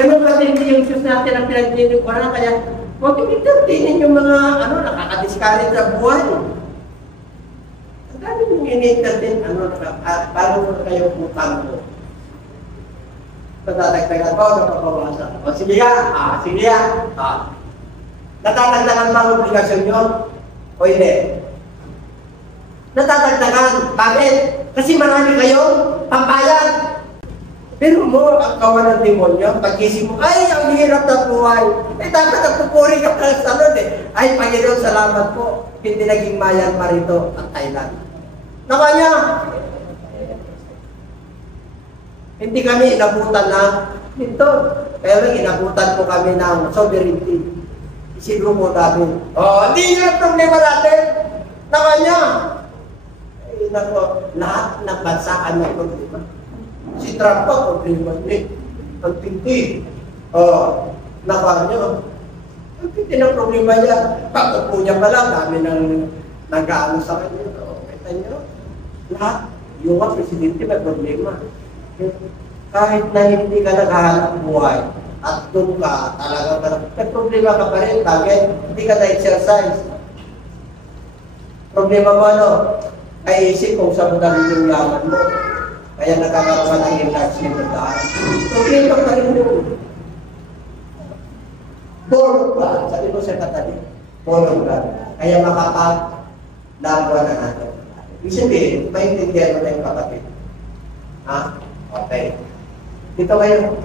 Ganun kasi hindi yung Diyos natin ang pinag-inigwaran, kaya motivate yung mga nakaka-discourage sa buhay. Ang dami yung in-entertain, paano mo kayo putang mo? Natatagtagan ko, napapawasan. O sige ya. Natatagtagan ba ang obligasyon nyo? O hindi? Natatagtagan. Bakit? Kasi marami kayong pambayad. Pero mo, ang kawan ng demonyo, pag-isip mo, ay, ang hirap na buhay. Dapat nagpupuri ka sa salon eh. Ay, Panginoon, salamat po. Hindi naging Myanmar ito at Thailand. Nawa niya. Hindi kami inabutan na dito. Pero inabutan po kami ng sovereignty. Isiguro mo namin. Hindi yun ang problema natin. Nawa niya. Lahat ng bansa may problema. Si Trump pa, problema niya. Ang pinti. Nawa niya. Ang pinti ng problema niya. Pag-upo niya pala, dami ng nag-aano sa kanya. Kita niyo? Lahat. Yung mga presidente may problema. Kahit na hindi ka naghahanap buhay at doon ka talaga may problema ka pa rin. Bakit? Hindi ka na-exercise. Problema mo ay isip kung saan mo dami yung yaman mo. Kaya nakakaroon ka ng enlargement ng daan. Problema ka rin yun. Born of God. Sabi ko sa katabi. Born of God. Kaya makapag-lagwa na natin. Ibig sabihin, maintindihan mo na yung kapatid. Ha? Okay. Dito kayo.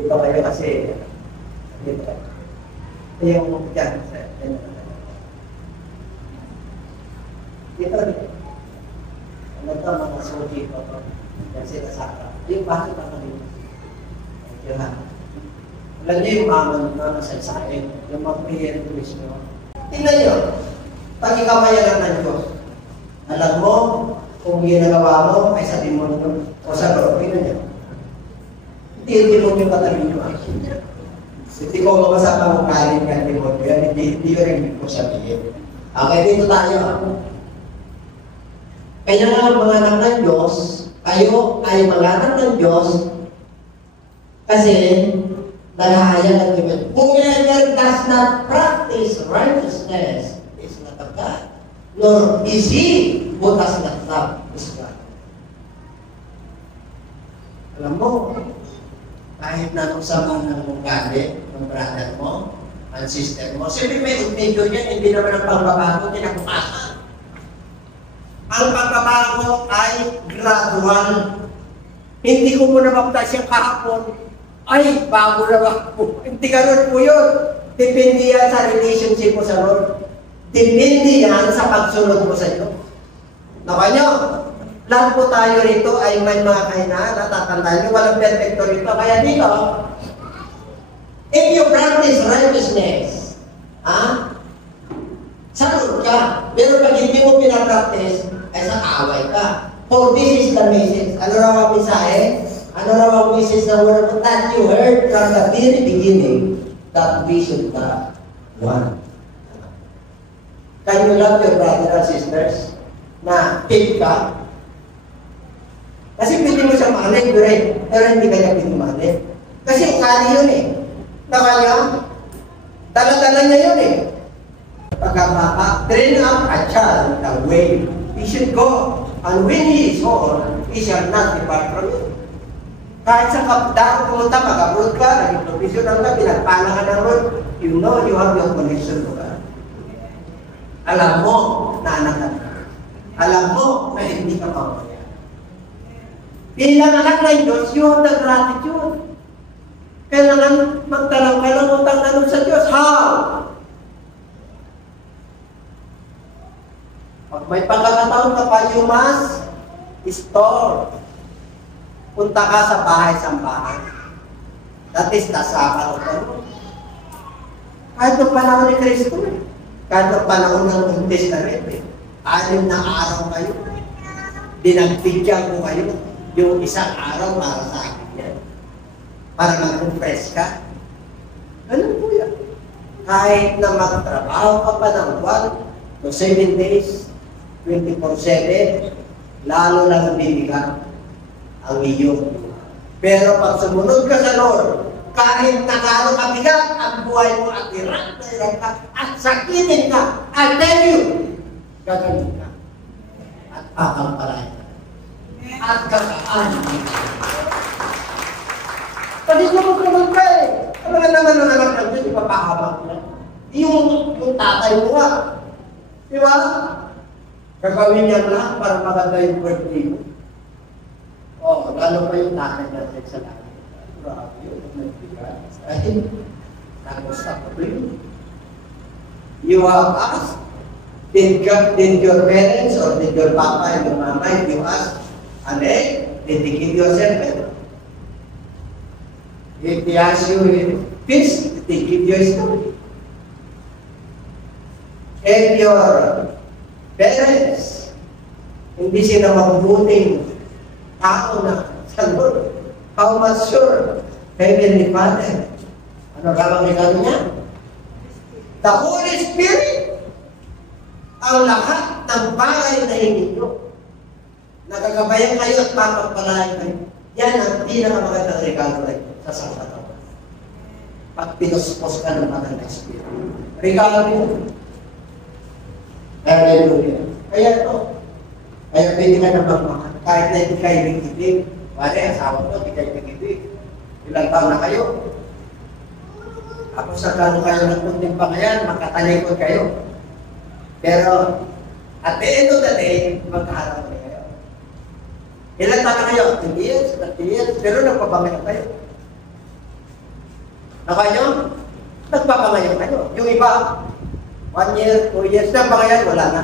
Dito kayo kasi dito kayo. Ito yung dyan. Dito. Ano ito mga suji ko ito? Yan sila sakra. Yung bakit ako dito? Thank you ha. Alam niyo yung mamon na nasaysayin. Yung mga prayer twist nyo. Tingnan nyo. Pag ikaw mayalan ng Diyos, alam mo, kung ginagawa mo ay sa demonyo o sa Lord, tingnan nyo. Hindi yung demonyo katabi nyo. Hindi ko makasama kung kanin ka demonyo yan. Hindi ko rin ko sabihin. Okay, dito tayo. Kaya nga mga anak ng Diyos, kayo ay mga anak ng Diyos kasi naghahayag ang demonyo. Whoever does not practice righteousness is not of God, nor is he who does not love his God. Alam mo, kahit na nung sama ng ugali ng brother mo, ang sister mo, siyempre may medyo yan, hindi naman ang pagbabago, kinabukasan. Ang pagbabago ay gradual. Hindi ko muna maptas yung kahapon, ay, bago na ako. Hindi ganun po yun. Depende yan sa relationship mo sa Lord. Depende yan sa pagsunod mo sa Diyos. Nawa nyo, lahat po tayo rito ay may mga kahinaan, natatandaan nyo, walang perfecto rito. Kaya dito, if you practice righteousness, sagot ka. Pero pag hindi mo pinapractice, ay sa away ka. For this is the message. Ano raw ang mensahe? Ano raw ang message ng word that you heard from the very beginning, that we should love one. Can you love your brother and sisters na hate ka? Kasi pwede mo siya mahalin, pero hindi ka niya pwede mahalin. Kasi ukali yun eh. Nakaya, dala-dala niya yun eh. Pagkabaka, train up a child the way he should go. And when he is old, he shall not depart from it. Kahit sa kapdaan pumunta, mag-abroad ka, naging professional ka, pinagpala ka ng road, you know you have your connection to God. Alam mo na anak ka na. Alam mo na hindi ka mamaya. Bilang anak ng Diyos, you have the gratitude. Kailangan magtanong ka ng utang na loob sa Diyos. How? Pag may pagkakataon ka pa, you must store. Punta ka sa bahay-sambahan. That is the Sabbath of the Lord. Kahit ng panahon ni Kristo eh. Kahit ng panahon ng Old Testament eh. 6 na araw kayo. Dinagbigyan ko kayo yung isang araw para sa akin yan. Para mag-compress ka. Ganun po yan. Kahit na magtrabaho ka pa ng 1 to 7 days, 24/7, lalo lang bibigyan ang iyong. Pero pag sumunod ka sa Lord, kahit na gano'ng kabigat ang buhay mo at hirap na hirap ka at sakitin ka, I tell you, gagawin ka. At pakampalain ka. At kakaanin ka. Pwede naman ka eh. Ano nga naman ang anak ng Diyos, ipapahabang ka. Yung tatay mo nga. Di ba? Gagawin niya lahat para maganda yung birthday mo. Oh, lalo pa yung tatay natin sa lahat. Grabe yun. Ay, nagusta ko rin. You have asked, did your parents or did your papa and your mama, if you ask an egg, did they give you a serpent? If they ask you fish, did they give you a stone? If your parents, hindi sila mabubuting tao na sa Lord, how much sure, Heavenly Father, ano ramang regalo niya? The Holy Spirit, ang lahat ng bagay na ininyo, nagagabayan kayo at mapagpalain kayo. Yan ang pinakamagandang regalo na ito sa sangkatauhan. Pag pinuspos ka ng magandang Spirit. Regalo niyo. Hallelujah. Kaya ito. Kaya pwede ka na magmakan. Kahit na hindi kayo nagtitip. Wala, asawa ko, hindi kayo nagtitip. Ilang taon na kayo. Tapos sa kayo ng kunting pangayan, magkatalikod kayo. Pero, at the end of the day, magkaharap na kayo. Ilang taon na kayo? 20 years, 30 years, pero nagpapangayon kayo. Na kayo? Nagpapangayon kayo. Yung iba, 1 year, 2 years na pangayan, wala na.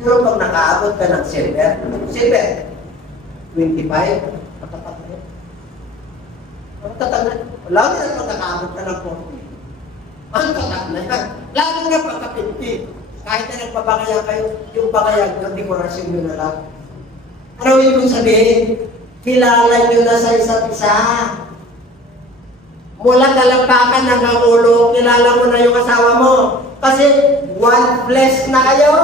Pero pag nakaabot ka ng silver, 25, matatak na yun. Matatak na yun. Wala na pag nakaabot ka ng 40. Ang tatak na yan. Lalo na pagka-50. Kahit na nagpapakaya kayo, yung pakayag ng dekorasyon nyo na lang. Ano yung sabihin? Kilala nyo na sa isa't isa. Mula talampakan hanggang ulo, kilala mo na yung asawa mo. Kasi one flesh na kayo.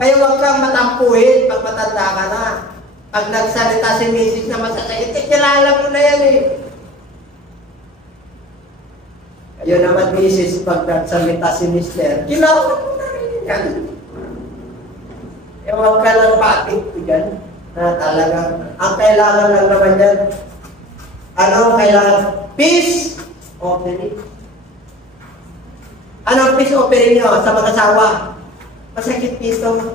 Kaya huwag kang matampuhin pag matanda ka na. Pag nagsalita si Mrs. na masasakit, kilala mo na yan eh. Kayo naman Mrs. pag nagsalita si Mr. kilala mo na rin yan. Eh huwag ka lang patik dyan. Na talaga. Ang kailangan lang naman yan. Ano kailangan? Peace offering. Anong peace offering nyo sa mag-asawa? Masakit dito.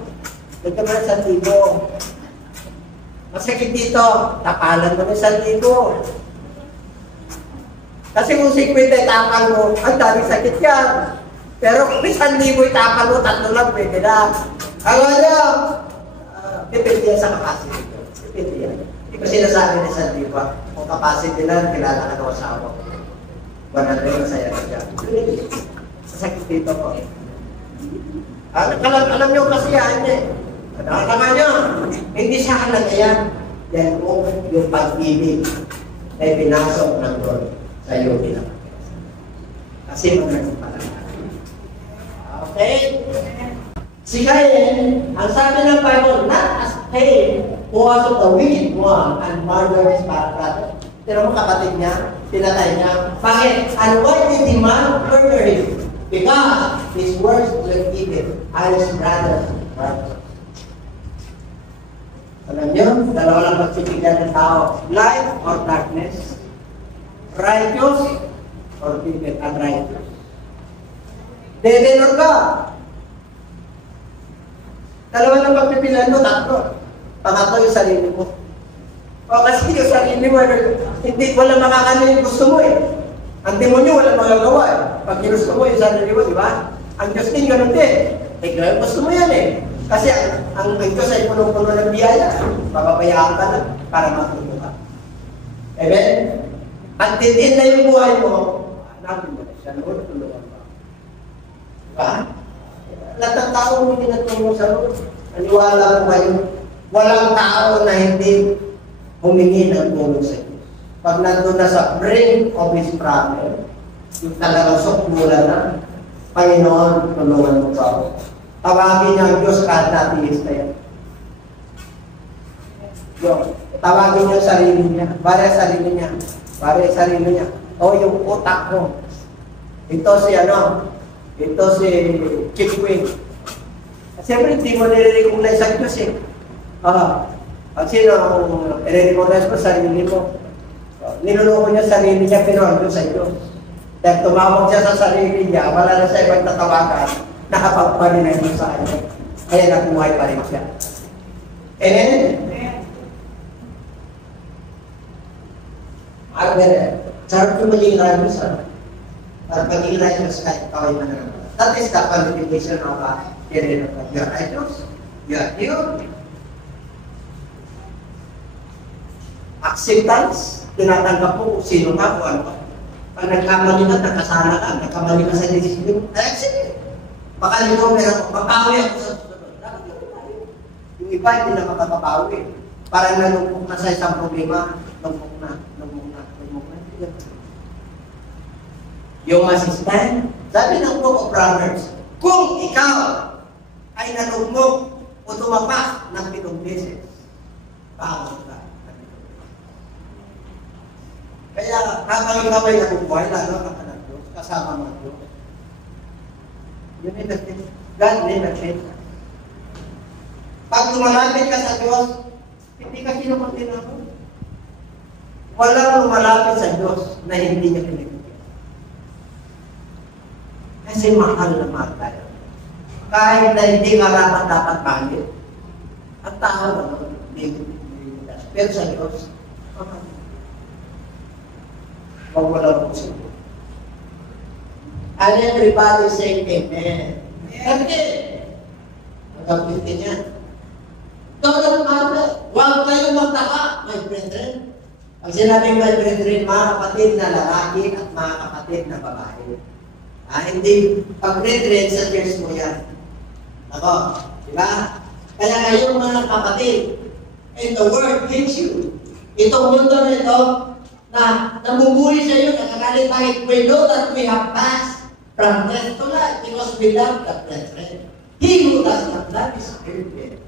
Nagkaman sa libo. Masakit dito. Tapalan mo ng 1,000. Kasi kung 50 tapal mo, ang dami sakit yan. Pero kung 1,000 itapal mo, 3 lang, pwede lang. Ang ano? Depende yan sa capacity ko. Depende yan. Hindi ko sinasabi ni San Diba, kung capacity lang, kilala ka ng asawa ko. 100 masaya ka dyan. Sasakit dito ko. Alam nyo kasi yan eh. Tama nyo, hindi sa halaga yan. Yan kung yung pag-ibig ay pinasok ng Lord sa iyo pinapagkas. Kasi magandang pala. Okay? Si Cain, ang sabi ng Bible, not as Cain, who was of the wicked one and murderous brother. Pero mo kapatid niya, pinatay niya. Bakit? And why did the man murder him? Because his words were evil and his brothers righteous. Alam niyo, dalawa lang pagpipigyan ng tao. Light or darkness? Righteous or evil and righteous? Devil or God? Dalawa lang pagpipilian mo, tatlo. Pangatlo yung sarili mo. O kasi yung sarili mo, hindi wala makakano yung gusto mo eh. Ang demonyo wala magagawa eh. Pag ginusto mo yung sarili mo, di ba? Ang Diyos din ganun din. Eh, gusto mo yan eh. Kasi ang Diyos ay punong-puno ng biyaya. Papabayaan ka na para matulog ka. Amen? At titin na yung buhay mo, hanapin mo na siya, Lord, tulungan ka. Diba? Lahat ng tao hindi natulong sa Lord. Aniwala mo kayo, walang tao na hindi humingi ng tulong sa Diyos. Pag nandun na sa brink of His problem, yung talagang sukmula na, Panginoon, tulungan mo pa ako. Tawagin niya ang Diyos kahit natiis na yan. Tawagin niya sarili niya. Bari sarili niya. Bari sarili niya. O yung utak mo. Ito si ito si Chief Wing. Siyempre, hindi mo nire-recognize ang Diyos eh. At sino ang nire-recognize mo sarili mo? Niluloko niya sarili niya, pero ang Diyos ay Diyos. Dahil tumawag siya sa sarili niya, wala na sa ibang tatawagan, nakapagparin na Diyos sa kanya. Kaya nakuhay pa rin siya. Amen? Sarap yung maging righteous, at maging righteous kahit ikaw ay mananampalataya. That is the qualification of a children of God. You are righteous, you are pure. Acceptance, tinatanggap mo kung sino ka, kung ano ka. Pag nagkamali ka, nakasala ka, nagkamali ka sa decision, I accept it. Baka nito, magpapawi ako sa susunod. Yung iba, hindi na makakapawi. Parang nalungkok na sa isang problema, lungkok na. Yung masistan, sabi ng Book of Proverbs, kung ikaw ay nalugmok o tumapak ng 7 beses, pagod ka. Kaya habang ikaw ay nabubuhay, lalo ka ng Diyos, kasama ng Diyos. You need to think. God never change. Pag lumalapit ka sa Diyos, hindi ka kinukuntin ako. Walang lumalapit sa Diyos na hindi niya kinukuntin. Kasi mahal na mahal tayo. Kahit na hindi dapat bangit, ang tao hindi. Pero sa Diyos, huwag mo lang puso. And everybody say Amen. Kasi, ang kapitin niya. Don't matter. Huwag kayong magtaka, my brethren. Ang sinabing my brethren, mga kapatid na lalaki at mga kapatid na babae. Hindi, pag-brethren sa church mo yan. Ako, di ba? Kaya kayong mga kapatid, and the world hates you. Itong mundo na ito, na namumuli sa iyo, nakakalit tayo, we know that we have passed from death to life because we love the brethren. He who does not love is perfect.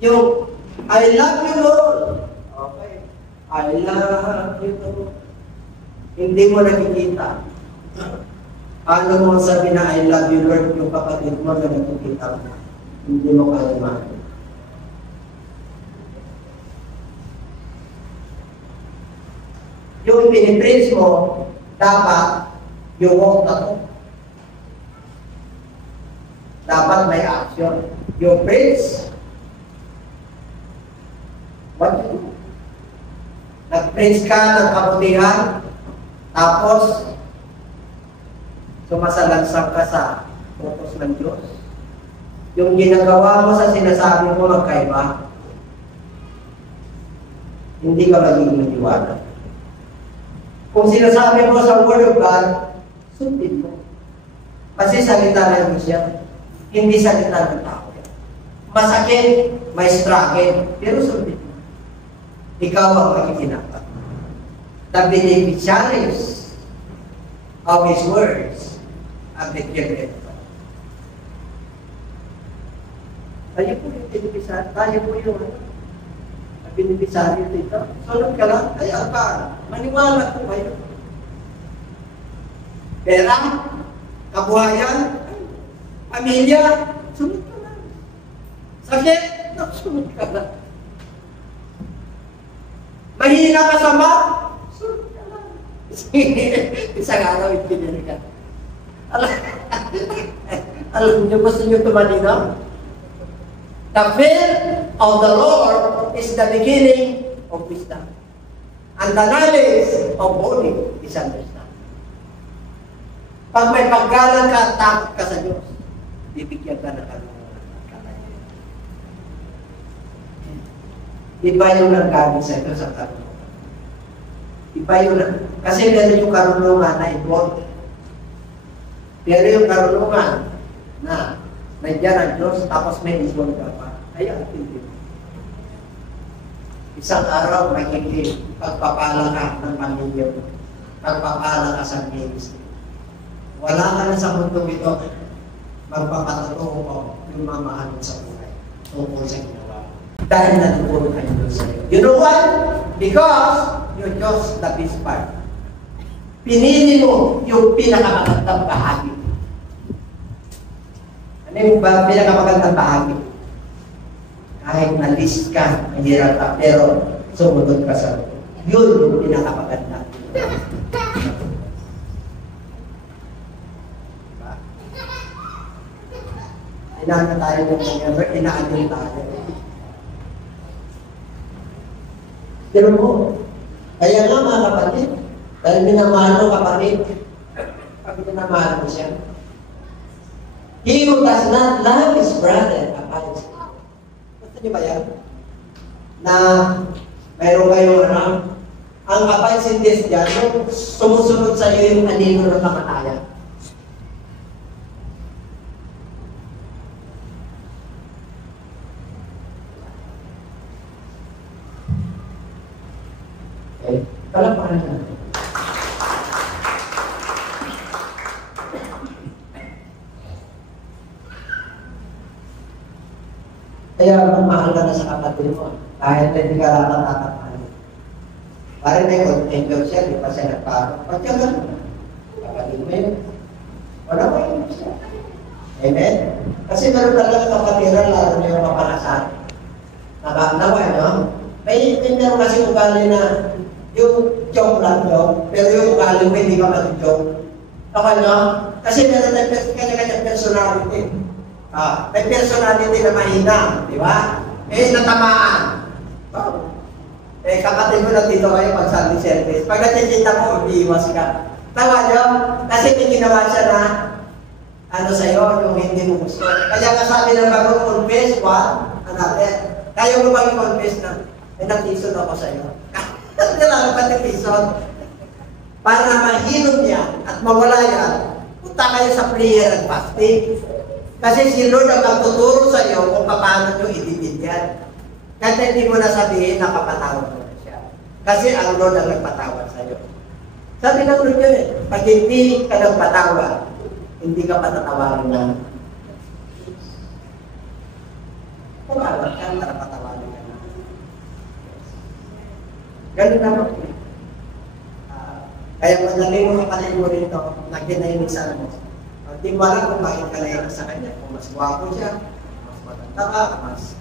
Yung, I love you, Lord. Okay. I love you, Lord. Hindi mo nakikita. Ano mo sabi na I love you, Lord, yung kapatid mo na nakikita mo. Hindi mo kaya mahal. Yung pinipraise mo, dapat yung walk na to. Dapat may action. Yung praise, what you do? Nag-praise ka ng kabutihan, tapos, sumasalansang ka sa utos ng Diyos. Yung ginagawa mo sa sinasabi mo magkaiba, hindi ka magiging maniwala. Kung sinasabi mo sa Word of God, sundin mo. Kasi salita ng Diyos yan, hindi salita ng tao. Masakit, may struggle, pero sundin mo. Ikaw ang makikinapa. The beneficiaries of His words are the children of God. Tayo po yung beneficiary, tayo po yung beneficiary dito. Sunod ka lang, ay apa, maniwala ko kayo. Pera, kabuhayan, pamilya, sunod ka lang. Sakit, sunod ka lang. Mahina ka sa math, sunod ka lang. Isang araw, engineer ka. Alam niyo, gusto niyo tumalinaw? The fear of the Lord is the beginning of wisdom. And the knowledge of body is understanding. Pag may paggalang ka, takot ka sa Diyos, bibigyan ka ng kalagayan. Iba yung naggamit sa ito sa karunungan. Iba yung kasi meron yung karunungan na involved. Pero yung karunungan na nandiyan ang Diyos, tapos may isbon ka pa. Kaya, hindi. Isang araw, makikita, pagpapala ka ng pamilya mo. Pagpapala ka sa ministry. Wala ka na sa mundo ito, magpapatotoo mo yung mamahalin sa buhay. Tungkol sa ginawa. Dahil natutulog ka nyo sa iyo. You know what? Because you chose the best part. Pinili mo yung pinakamagandang bahagi. Ano yung pinakamagandang bahagi? Kahit na-list ka, mahirap ka, pero sumunod ka sa yun yung pinakamaganda. Inaano tayo ng mga inaano tayo. Pero mo, kaya nga mga kapatid, dahil minamahal mo kapatid, pag minamahal mo siya, he who does not love his brother abides. Gusto niyo ba yan? Na mayroon kayong ang abides in this dyan, yung sumusunod sa iyo yung anino ng kamatayan. Okay? Palapakan natin. Kaya magmahal ka na sa kapatid mo, kahit na hindi ka lang natatakpan. Parang may container siya, di pa siya nagparo. Pagkagan mo, kapatid mo yun. Wala ko yun siya. Amen? Kasi meron talaga kapatiran, lalo na yung mapanasan. Nawa, no? May meron kasi ugali na yung joke lang joke, pero yung ugali mo hindi ka mag-joke. Okay, no? Kasi meron tayong kanya-kanya personality. May personality na mahina, di ba? Natamaan. Oh. Kapatid mo lang dito kayo pag Sunday service. Pag natitita mo, umiiwas ka. Tawa nyo? Kasi may ginawa siya na sa'yo, yung hindi mo gusto. Kaya kasabi ng bagong confess, another. Kaya mo bang i-confess na, nag-tison ako sa'yo. Kasi nalaman pa nag-tison. Para mahilom yan at mawala yan, punta kayo sa prayer and fasting. Kasi si Lord ang magtuturo sa iyo kung paano nyo ibibigyan. Kasi hindi mo na sabihin na papatawad mo na siya. Kasi ang Lord ang nagpatawad sa iyo. Sabi ng Lord yun pag hindi ka nagpatawad, hindi ka patatawarin na. Patawad ka, patatawarin ka na. Ganun naman. Kaya madali mo kapatid mo rito, nagkinainig sa mo. Hindi mo alam kung bakit ka naiyak sa kanya. Kung mas guwapo siya, mas maganda ka, mas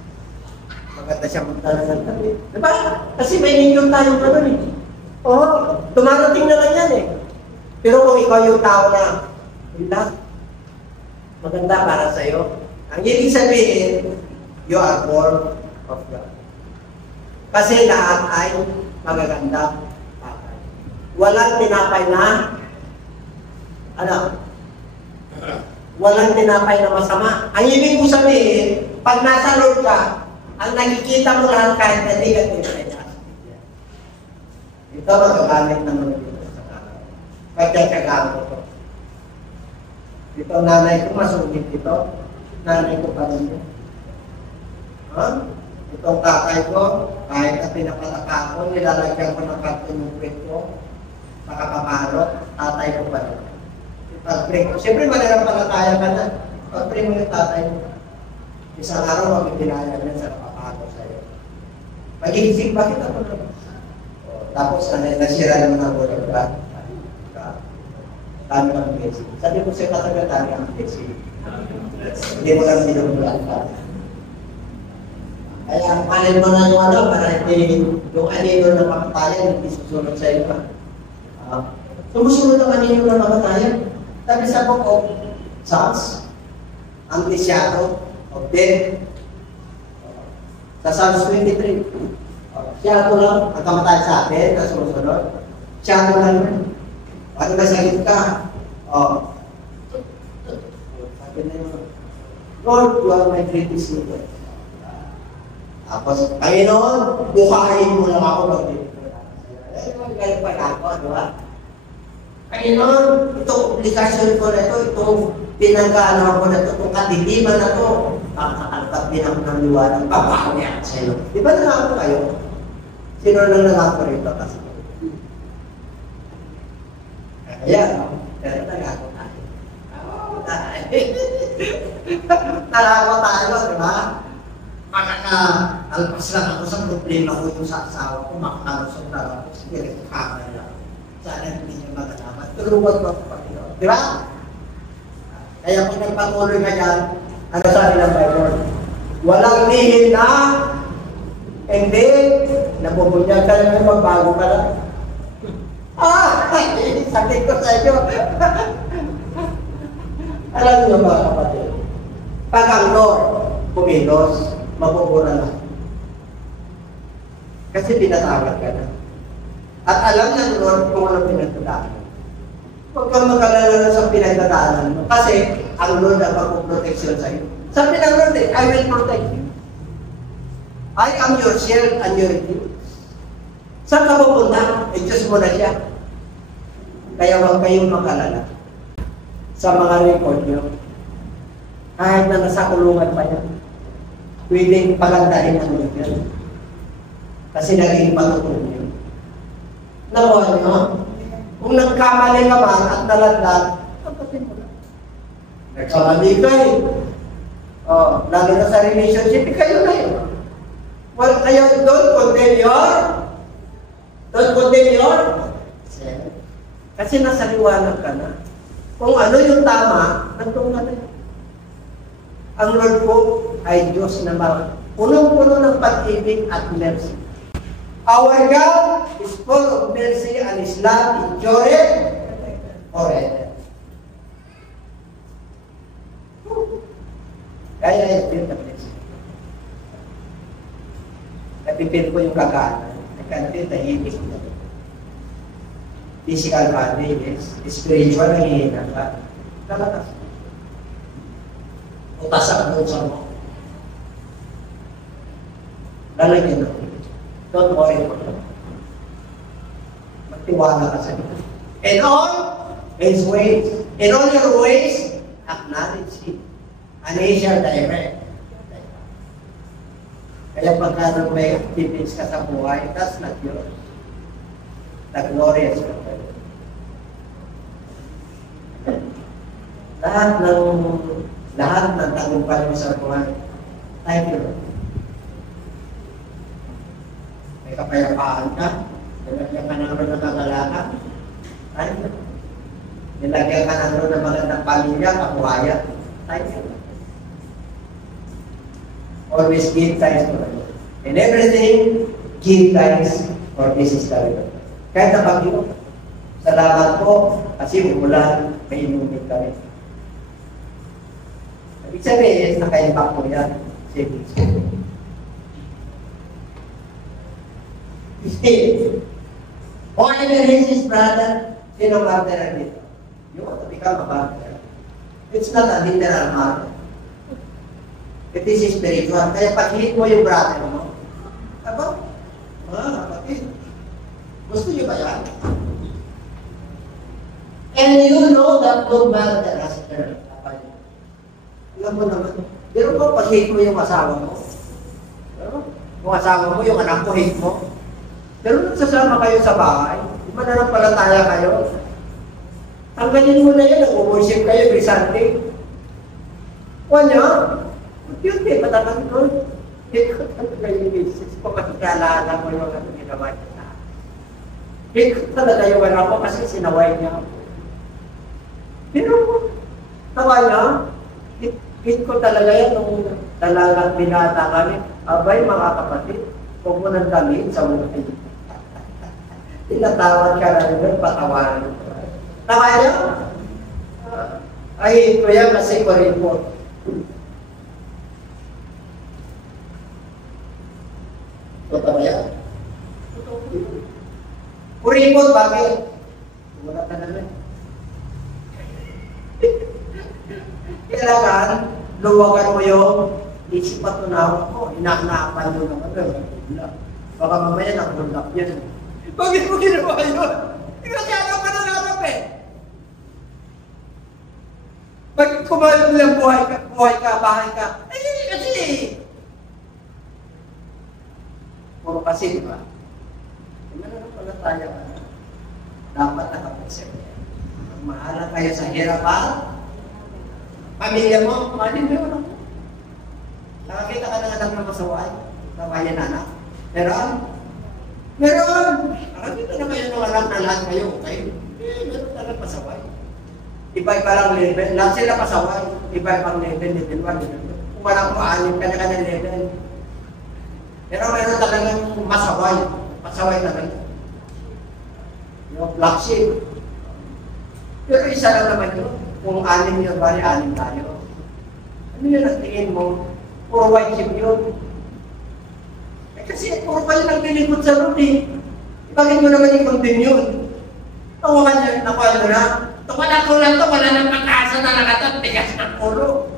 maganda siya magdala ng tabi. Diba? Kasi may ninyo tayong gano'n eh. Oo, dumarating na lang yan eh. Pero kung ikaw yung tao na, hindi, maganda para sa'yo. Ang ibig sabihin, you are born of God. Kasi lahat ay magaganda patay. Walang tinapay na, walang tinapay na masama. Ang ibig ko sabihin, pag nasa Lord ka, ang nakikita mo lahat kahit na negative ay positive. Ito magagamit naman dito sa araw. Pagkakagamit ko. Ito nanay ko, masungit ito. Nanay ko pa rin yun. Itong tatay ko, kahit na pinapalaka ko, nilalagyan ko ng karton ng kwet ko, makapaparot, tatay ko pa rin. Pag-pray ko. Siyempre, mananampalataya ka na. Pag-pray mo yung tatay mo. Isang araw, magpipinaya na sa napapako sa iyo. Mag-iisip, bakit ako naman? Tapos, nasira naman ang water brand. Dami ng blessing. Sabi ko sa'yo katagal, dami ang blessing. Hindi mo lang binubulan ka. Kaya, panin mo na yung ano, para hindi yung anino na makatayan, hindi susunod sa iyo. Sumusunod ang anino na makatayan. Sabi sa book of Psalms, ang shadow of death. Sa Psalms 23, shadow lang, ang kamatay sa atin, na sumusunod. Shadow lang. Ano ba sakit ka? Sabi na yun, Lord, you are my greatest leader. Tapos, Panginoon, bukain mo lang ako ganun pa ako, di ba? Panginoon, itong oblikasyon ko na ito, itong pinag-aanaw ko na ito, itong kadiliman na ito, makakatagpat din ako ng liwanag, papahawi ako sa iyo. Di ba nangako kayo? Sino nang nangako rito kasi? Ayan, pero nangako tayo. Nangako tayo, di ba? Makaka-alpas lang ako sa problema ko yung sa asawa ko, makakalusok na ako, sige, kamay lang. Sana hindi niya magalaman. Tulungan mo ako, Panginoon. Di ba? Kaya kung nagpatuloy ka dyan, ano sabi ng Bible? Walang lihim na, hindi, nabubunyag ka lang, magbago ka lang. Sakit ko sa inyo. Alam niyo mga kapatid, pag ang Lord kumilos, mabubura na. Kasi pinatawag ka na. At alam ng Lord kung ano pinagdadaanan. Huwag kang mag-alala na sa pinagdadaanan mo. Kasi ang Lord ang magpuproteksyon sa iyo. Sabi ng Lord, I will protect you. I am your shield and your refuge. Saan ka pupunta? Diyos mo na siya. Kaya huwag kayong mag-alala sa mga record nyo. Kahit na nasa kulungan pa yan, pwedeng pagandahin ang Lord. Kasi naging patutulong yun. Nakuha nyo, kung nagkamali ka man at naladlad, tapatin mo lang. Nagkamali ka eh. Lalo na sa relationship, kayo na yun. Well, kayo don't condemn your self. Kasi nasa liwanag ka na. Kung ano yung tama, nandun ka na yun. Ang Lord po ay Diyos na punong-puno ng pag-ibig at mercy. Our God is full of mercy and His love endureth forever. Kaya i-feel the blessing. Napipil ko yung kagana. I can feel the healing. Physical body, yes. Spiritual, nangihina ka. Nalakas. Utasak doon sa mo. Lalagyan na. Don't worry about it. Magtiwala ka sa Diyos. In all His ways, in all your ways, acknowledge Him. And He shall direct. Kaya pagka may activities ka sa buhay, that's not yours. The glorious God. Lahat ng tagumpay mo sa buhay, thank you, Lord. May kapayapaan ka, nilagyan ka ng ron ng kagalakan, thank you. Nilagyan ka ng ron ng magandang pamilya, kabuhayan, thank you. Always give thanks to the Lord. In everything, give thanks, for this is the will. Kahit na Panginoon, salamat po, kasi umulan, may inumig ka rin. Ibig sabihin, nakaimbak mo yan, saving spirit. Or even his brother, sino martyr dito? You want to become a martyr. It's not a literal martyr. It is spiritual. Kaya pag-hit mo yung brother mo, aba, kapatid, gusto niyo ba yan? And you know that no matter has turned. Alam mo naman, pero kung pag-hit mo yung asawa mo, yung asawa mo, yung anak mo, hit mo, pero nagsasama kayo sa bahay, mananampalataya kayo, tanggalin mo na yan, nag-worship kayo every Sunday. Huwag niyo, yun, patatan ko. Hindi ko talaga yung misis ko kasi naalala ko yung ano ginawa niya sa akin. Hindi ko talaga yung anak ko kasi sinaway niya ako. Pero, tawa niya, hit ko talaga yan nung talagang binata kami. Abay, mga kapatid, huwag mo nang dalhin sa buhay. Tinatawad ka na rin, patawarin ko. Tawa niya? Ay, ito yan kasi ko report. Totoo yan. Kuripot, bakit? Wala ka naman. Kailangan, luwagan mo yung isip at tunaw ko. Inaanapan mo naman. Baka mamaya nag-hold yan. Bakit mo ginawa yun? Kasi ano ka na nanap eh. Bakit kumain lang buhay ka, bahay ka? Eh, hindi kasi. Puro kasi, di ba? Ano pala tayo? Dapat nakapag-isip. Mahala kayo sa hirapan. Pamilya mo, malin mo yun. Nakakita ka ng anak na masaway. Nawayan na anak. Meron? Meron! Nakakita na kayo ng anak na lahat kayo. Okay? Meron talagang masaway. Iba-iba lang level. Lahat sila pasaway. Iba-ibang level, level 1, level 2. Kung walang maalim, kanya-kanya level. Pero meron talagang masaway. Masaway talaga. Yung black sheep. Pero isa lang naman yun. Kung anim yun, bali anim tayo. Ano yun ang tingin mo? Puro white sheep yun. Eh kasi puro kayo lang nilikod sa road eh. Bakit mo naman i-continue yun? Tawakan nyo, nakuha nyo na. Wala ko lang to, wala nang pag-asa na nakatang tigas ng ulo.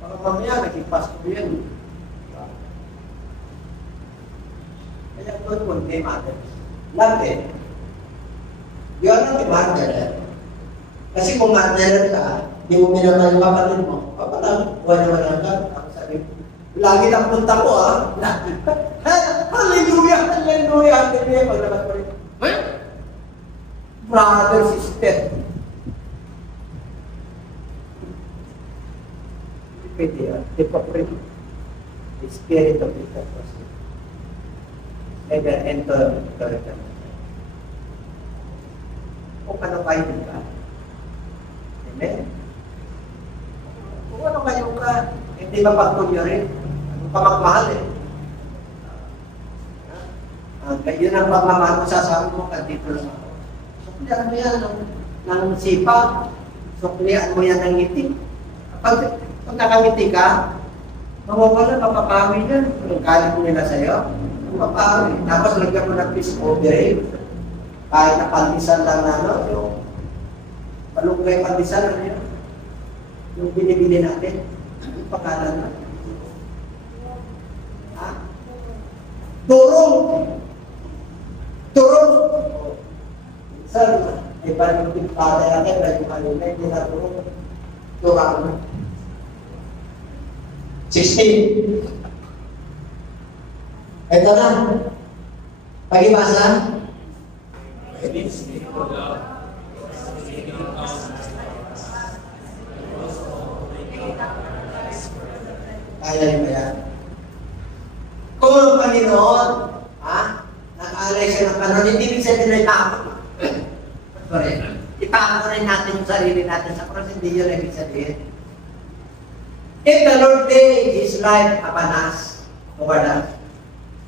Baka mamaya, nag-ipas ko yun. Kaya good may matters. Love it. You are not a martyr. Kasi kung martyr ka, hindi mo minamahal yung kapatid mo, papalang, buhay naman ang ka. Ako sabi, lagi na punta ko Hallelujah! Hallelujah! Hallelujah! Paglabas ko rin. Brother, sister. Pwede yan. Hypocrite. The spirit of hypocrisy. Never enter the kingdom. Kung ano kayo ka. Amen? Kung ano kayo ka, hindi mapagtulyo rin. Ano pa magmahal eh. Yun ang pagmamahal mo sa asawa mo, dito lang ako. Suklian mo yan ng sipa. Suklian mo yan ng ngiti. Pag nakangiti ka, mawawala, mapapawi yan. Kung galit mo nila sa'yo, mapapawi. Tapos lagyan mo ng peace over kahit na pandisan lang na, yung malunggay pandisan, ano yun? Yung binibili natin. Yung pangalan na. Ha? Turong! Turong! Sir, iba yung pagpatay natin, dahil yung kanina, hindi na turong. Turang. 16. Ito na. Pag-ibasa. Kaya rin ba yan? Kung ang Panginoon, nag-alay siya ng kanon, hindi ibig sabihin na itapon. Sorry. Itapon rin natin yung sarili natin sa cross, hindi yun ibig sabihin. If the Lord gave His life upon us, over us,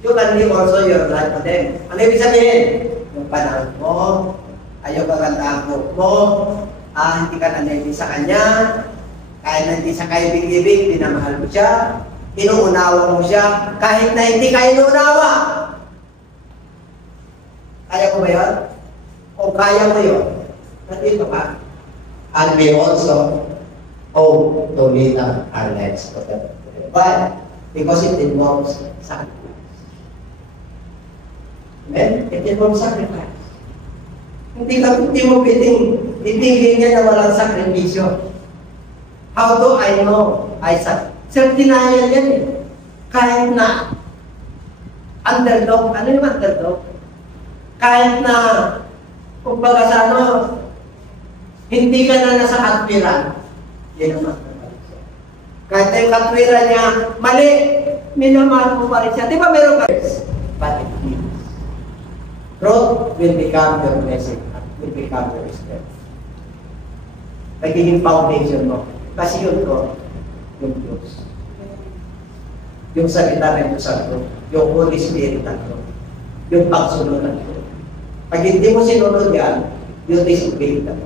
you can live also your life to them. Ano ibig sabihin? Yung panahon mo, ayaw kagandahan mo, hindi ka nanaybi sa Kanya, kahit na hindi sa kaibig-ibig, pinamahal mo siya, inuunawa mo siya, kahit na hindi ka inuunawa. Kaya ko ba yun? O kaya mo yun? Nandito ka. And we also owe to lead our lives. But, because it involves sacrifice. Amen? It involves sacrifice. Hindi mo pwedeng itigil niya na walang sakripisyo. How do I know? Self-denial yan eh. Kahit na underdog, ano yung underdog? Kahit na, kumbaga sa hindi ka na nasa katwiran, yan ang magkakalisya. Kahit na yung katwiran niya, mali, minamahal mo pa rin siya. Di ba meron ka? But it means, truth will become your blessing at will become your strength. Nagiging foundation mo. Kasi yun ko, yung Diyos. Yung salita ng Diyos ang Diyos. Yung Holy Spirit ang Diyos. Yung pagsunod ng Diyos. Pag hindi mo sinunod yan, yung disobey ka.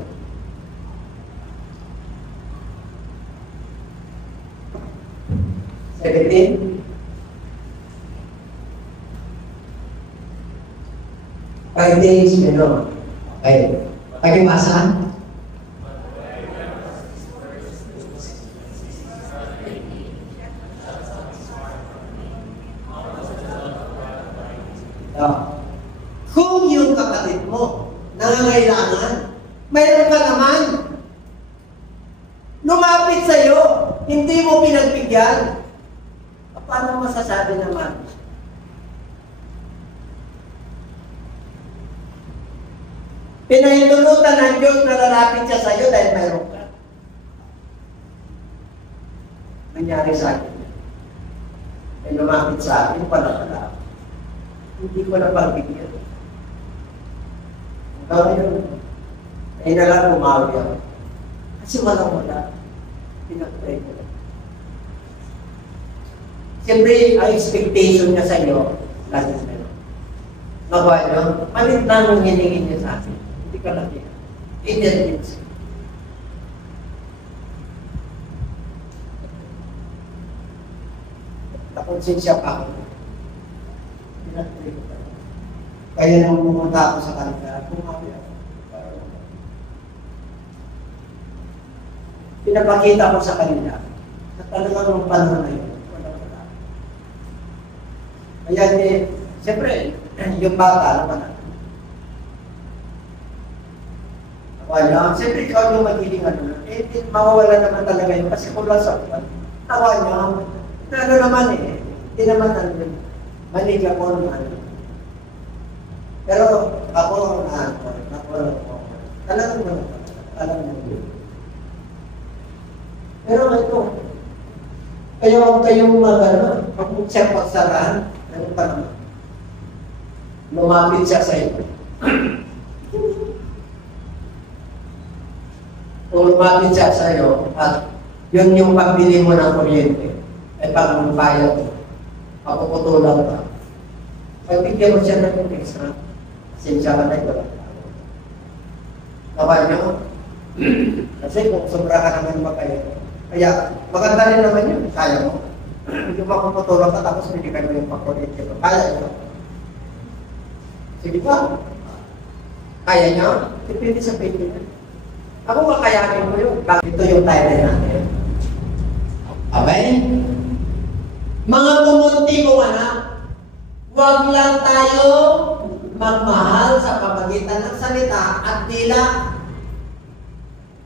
Five days, okay. Pag-imasa? Kung yung kapatid mo nangangailangan, mayroon ka naman lumapit sa'yo, hindi mo pinagbigyan, paano masasabi naman? Pinahintulutan ng Diyos na lalapit siya sa'yo dahil mayroon ka. Nangyari sa akin. Ay lumapit sa akin, pala. Hindi ko na pagbigyan. Hanggang yun, ay nalang umawi ako. Kasi wala. Pinag-pray ko. Siyempre, ang expectation niya sa iyo, lagi sa iyo. Magawa niyo, malit lang ang hiningin niya sa akin. Hindi ka lang yan. Independence. Nakonsensya pa ako. Pinag-pray ko. Kaya nung pumunta ako sa kanila, pumawi ako. Pinapakita ko sa kanila na talagang ng panahon na yun. Kaya siyempre, yung bata naman natin. Wala, siyempre ikaw yung magiging mawawala naman talaga yun kasi kung lasa ko. Tawa niya, ano naman hindi naman manig ako naman. Pero ako talagang alam mo. Pero ito, kaya huwag kayong kung siya pagsarahan, ano pa naman? Lumapit siya sa iyo. Kung lumapit siya sa iyo, at yun yung pagbili mo ng kuryente, ay pag-bayad, papuputulan ka. Pagbigyan mo siya ng extra, sinsya ka na ito. Nawa niyo? Kasi kung sobra ka naman makayo, kaya maganda rin naman yun, kaya mo. Hindi makaputulong ka tapos hindi ka mo yung pakuryente. Kaya nyo. Sige ba? Kaya nyo? Depende sa pwede nyo. Ako makayanin mo yun. Ito yung title natin. Okay? Mga pumunti mo anak, huwag lang tayo magmahal sa pamagitan ng salita at dila.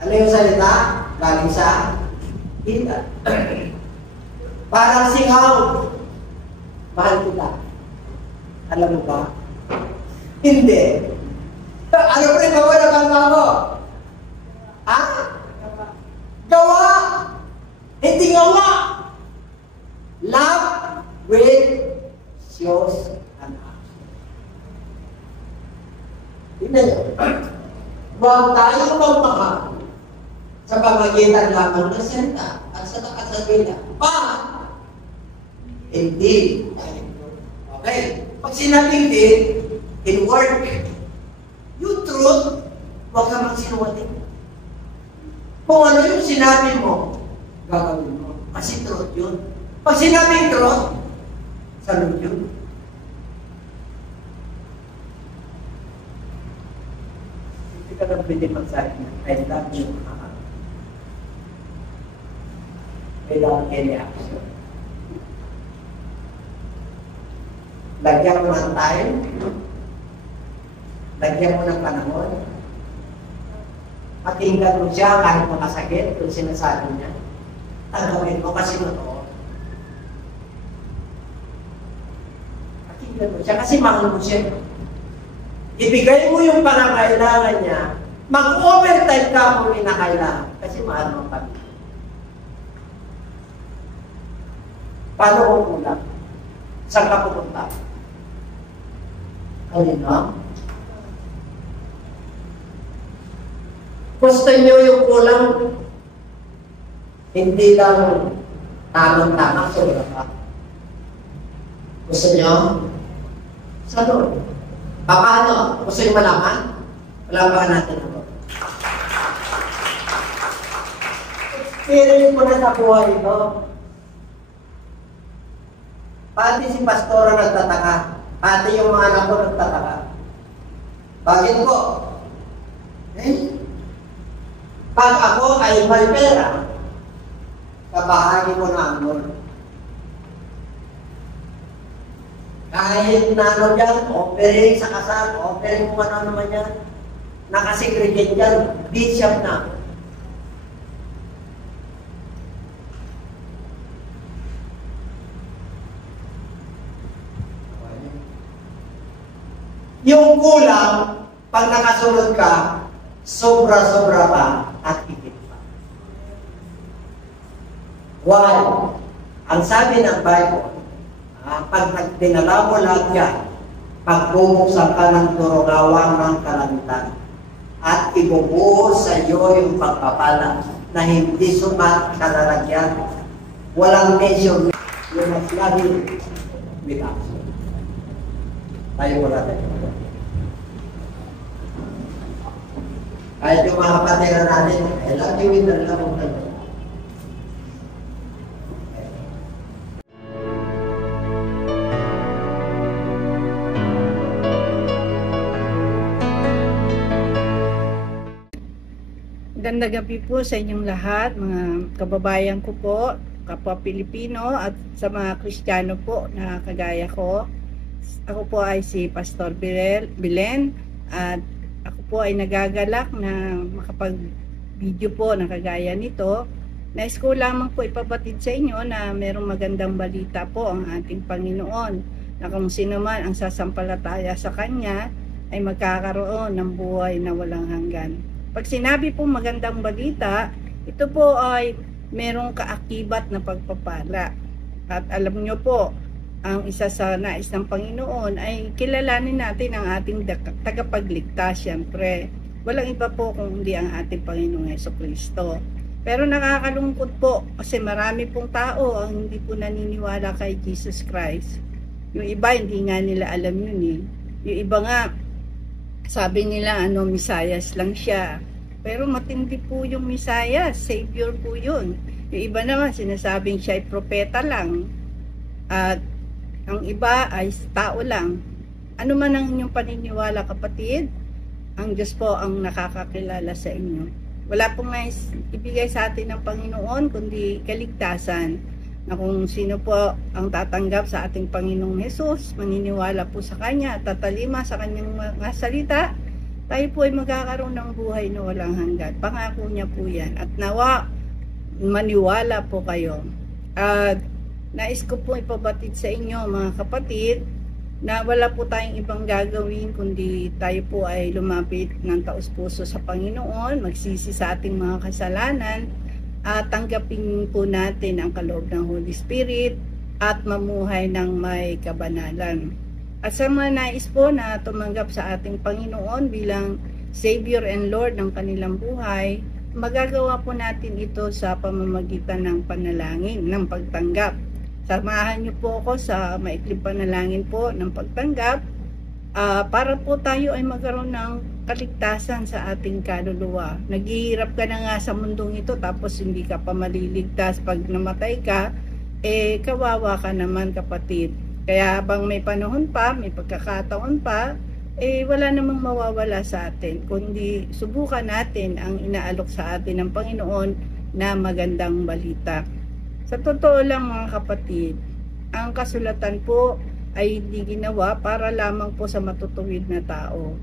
Ano yung salita? Galing sa dila. Parang singaw. Mahal kita. Alam mo ba? Hindi. Ano pa rin gawa na kanta mo? Ha? Gawa. Hindi gawa. Love with shows and action. Tignan nyo. Huwag tayong magmahal sa pamagitan lamang ng salita at sa nakasabila. Hindi. Okay. Pag sinabing in work, yung truth, huwag ka magsinungaling. Kung ano yung sinabi mo, gagawin mo. Kasi truth yun. Pag sinabing truth, salud yun. Hindi ka nang pwede magsabi na, I love you. Without any action. Lagyan mo ng time, lagyan mo ng panahon, pakinggan mo siya kahit makasakit kung sinasabi niya, tanggapin mo kasi totoo. Pakinggan mo siya kasi mahal mo siya. Ibigay mo yung pangangailangan niya, mag-overtime ka kung inakailangan kasi mahal mo pa. Paano kung kulang? Saan ka pupunta? Kanina? Gusto nyo yung kulang, hindi lang tamang-tama, sobra pa. Gusto nyo? Sa doon. Paano? Gusto nyo malaman? Malaman natin ako. Experience ko na sa buhay ito. Pati si pastora nagtataka. Pati yung mga anak ko nagtataka. Bakit po? Pag ako ay may pera, kabahagi ko na ang Lord. Kahit na ano dyan, offering sa kasal, offering kung ano naman yan, nakasegregate dyan, bishop na. Yung kulang, pag nakasunod ka, sobra-sobra pa at higit pa. Why? Ang sabi ng Bible, pag dinala mo lahat yan, pagbubuksan ka ng turungawan ng kalangitan at ibubuhos sa iyo yung pagpapala na hindi sumat kalalagyan. Walang measure. You must love it with action. Tayo mo natin. Kahit yung mga kapatira natin, I love you with the love of the Lord. Magandang gabi po sa inyong lahat, mga kababayan ko po, kapwa Pilipino at sa mga Kristiyano po na kagaya ko. Ako po ay si Pastor Belen at ako po ay nagagalak na makapag-video po na kagaya nito. Nais ko lamang po ipabatid sa inyo na merong magandang balita po ang ating Panginoon na kung sino man ang sasampalataya sa Kanya ay magkakaroon ng buhay na walang hanggan. Pag sinabi po magandang balita, ito po ay merong kaakibat na pagpapala. At alam nyo po, ang isa sa nais ng Panginoon ay kilalanin natin ang ating tagapagligtas, siyempre. Walang iba po kung hindi ang ating Panginoong Jesucristo. Pero nakakalungkot po kasi marami pong tao ang hindi po naniniwala kay Jesus Christ. Yung iba hindi nga nila alam yun eh. Yung iba nga, sabi nila Mesias lang siya. Pero matindi po yung Mesias, Savior po yun. Yung iba naman sinasabing siya ay propeta lang. At ang iba ay tao lang. Ano man ang inyong paniniwala, kapatid, ang Diyos po ang nakakakilala sa inyo. Wala pong nais ibigay sa atin ng Panginoon kundi kaligtasan, na kung sino po ang tatanggap sa ating Panginoong Hesus, maniniwala po sa Kanya, tatalima sa Kanyang mga salita, tayo po ay magkakaroon ng buhay na walang hanggan. Pangako niya po yan. At nawa, maniwala po kayo. At nais ko po ipabatid sa inyo, mga kapatid, na wala po tayong ibang gagawin kundi tayo po ay lumapit ng taos-puso sa Panginoon, magsisi sa ating mga kasalanan, at tanggapin po natin ang kaloob ng Holy Spirit at mamuhay ng may kabanalan. At sa mga nais po na tumanggap sa ating Panginoon bilang Savior and Lord ng kanilang buhay, magagawa po natin ito sa pamamagitan ng panalangin, ng pagtanggap. Samahan niyo po ako sa maikling panalangin po ng pagtanggap para po tayo ay magkaroon ng kaligtasan sa ating kaluluwa. Naghihirap ka na nga sa mundong ito tapos hindi ka pa maliligtas. Pag namatay ka, kawawa ka naman, kapatid. Kaya habang may panahon pa, may pagkakataon pa, wala namang mawawala sa atin. Kundi subukan natin ang inaalok sa atin ng Panginoon na magandang balita. Sa totoo lang, mga kapatid, ang kasulatan po ay hindi ginawa para lamang po sa matutuwid na tao.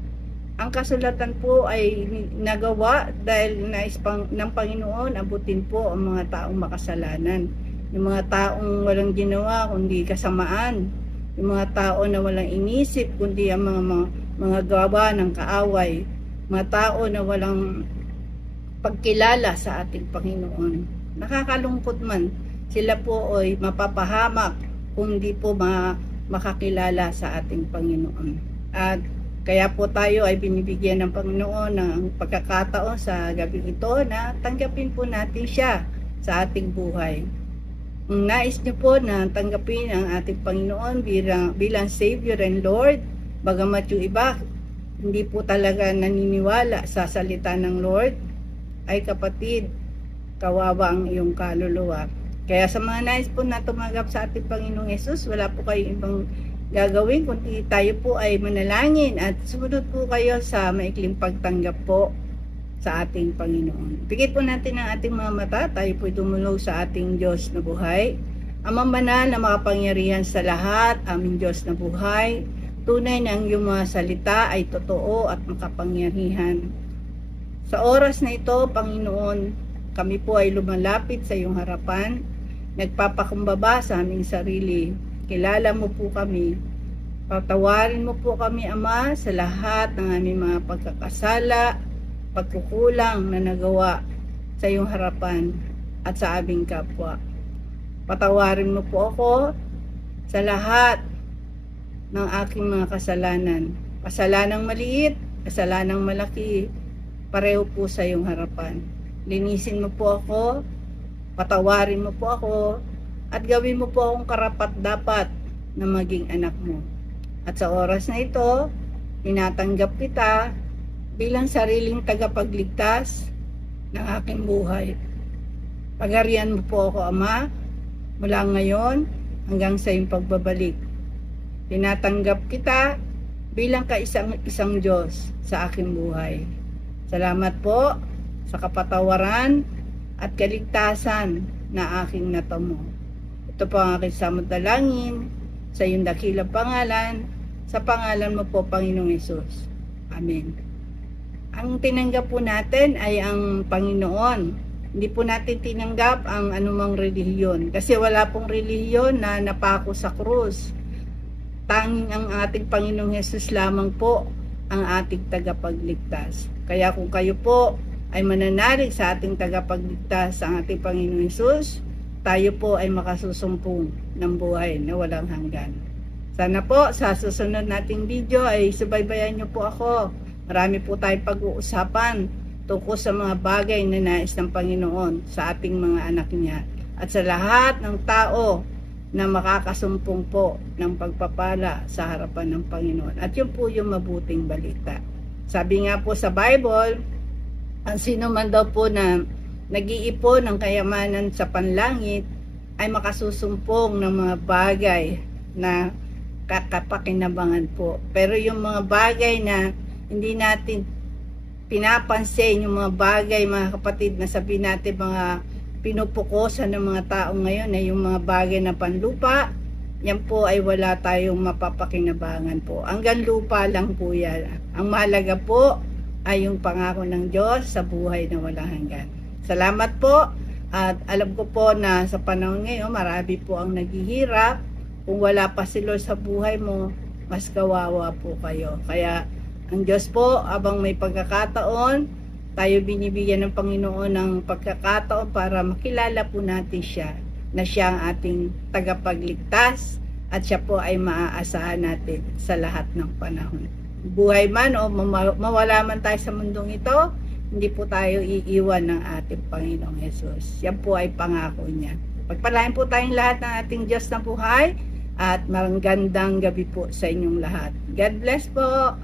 Ang kasulatan po ay nagawa dahil nais ng Panginoon abutin po ang mga taong makasalanan. Yung mga taong walang ginawa kundi kasamaan. Yung mga tao na walang inisip kundi ang mga gawa ng kaaway. Mga tao na walang pagkilala sa ating Panginoon. Nakakalungkot man sila po ay mapapahamak kung di po makakilala sa ating Panginoon. At kaya po tayo ay binibigyan ng Panginoon ng pagkakataon sa gabi ito na tanggapin po natin siya sa ating buhay. Kung nais niyo po na tanggapin ang ating Panginoon bilang Savior and Lord, bagamat yung iba hindi po talaga naniniwala sa salita ng Lord, ay kapatid, kawawa ang iyong kaluluwa. Kaya sa mga nais po na tumanggap sa ating Panginoong Yesus, wala po kayong ibang gagawin kundi tayo po ay manalangin at sumunod po kayo sa maikling pagtanggap po sa ating Panginoon. Pikit po natin ang ating mga mata, tayo po dumulog sa ating Diyos na buhay. Amang banal na makapangyarihan sa lahat, aming Diyos na buhay, tunay na ang iyong mga salita ay totoo at makapangyarihan. Sa oras na ito, Panginoon, kami po ay lumalapit sa iyong harapan, nagpapakumbaba sa aming sarili. Kilala mo po kami. Patawarin mo po kami, Ama, sa lahat ng aming mga pagkakasala, pagkukulang na nagawa sa iyong harapan at sa aming kapwa. Patawarin mo po ako sa lahat ng aking mga kasalanan. Kasalanang maliit, kasalanang malaki, pareho po sa iyong harapan. Linisin mo po ako, patawarin mo po ako, at gawin mo po akong karapat-dapat na maging anak mo. At sa oras na ito, tinatanggap kita bilang sariling tagapagligtas ng aking buhay. Pagharian mo po ako, Ama, mula ngayon hanggang sa iyong pagbabalik. Tinatanggap kita bilang isang Diyos sa aking buhay. Salamat po sa kapatawaran at kaligtasan na aking natamo. Ito po ang aking samudalangin sa iyong dakilang pangalan, sa pangalan mo po, Panginoong Yesus. Amen. Ang tinanggap po natin ay ang Panginoon. Hindi po natin tinanggap ang anumang relihiyon kasi wala pong relihiyon na napako sa krus. Tanging ang ating Panginoong Yesus lamang po ang ating tagapagligtas. Kaya kung kayo po ay mananalig sa ating tagapagligtas, ang ating Panginoong Yesus, tayo po ay makasusumpong ng buhay na walang hanggan. Sana po sa susunod nating video ay subaybayan niyo po ako. Marami po tayong pag-uusapan tungkol sa mga bagay na nais ng Panginoon sa ating mga anak niya at sa lahat ng tao na makakasumpong po ng pagpapala sa harapan ng Panginoon. At yun po yung mabuting balita. Sabi nga po sa Bible, ang sino man daw po na nag-iipon ng kayamanan sa panlangit ay makasusumpong ng mga bagay na kakapakinabangan po. Pero yung mga bagay na hindi natin pinapansin, yung mga bagay, mga kapatid, na sabihin natin mga pinupukosan ng mga tao ngayon ay yung mga bagay na panlupa, yan po ay wala tayong mapapakinabangan po. Hanggang lupa lang po yan. Ang mahalaga po ay yung pangako ng Diyos sa buhay na walang hanggan. Salamat po, at alam ko po na sa panahon ngayon marami po ang naghihirap. Kung wala pa si Lord sa buhay mo, mas kawawa po kayo. Kaya ang Diyos po, abang may pagkakataon, tayo binibigyan ng Panginoon ng pagkakataon para makilala po natin siya, na siya ang ating tagapagligtas at siya po ay maaasahan natin sa lahat ng panahon. Buhay man o mawala man tayo sa mundong ito, hindi po tayo iiwan ng ating Panginoong Yesus. Yan po ay pangako niya. Pagpalain po tayong lahat ng ating Diyos na buhay at magandang gabi po sa inyong lahat. God bless po!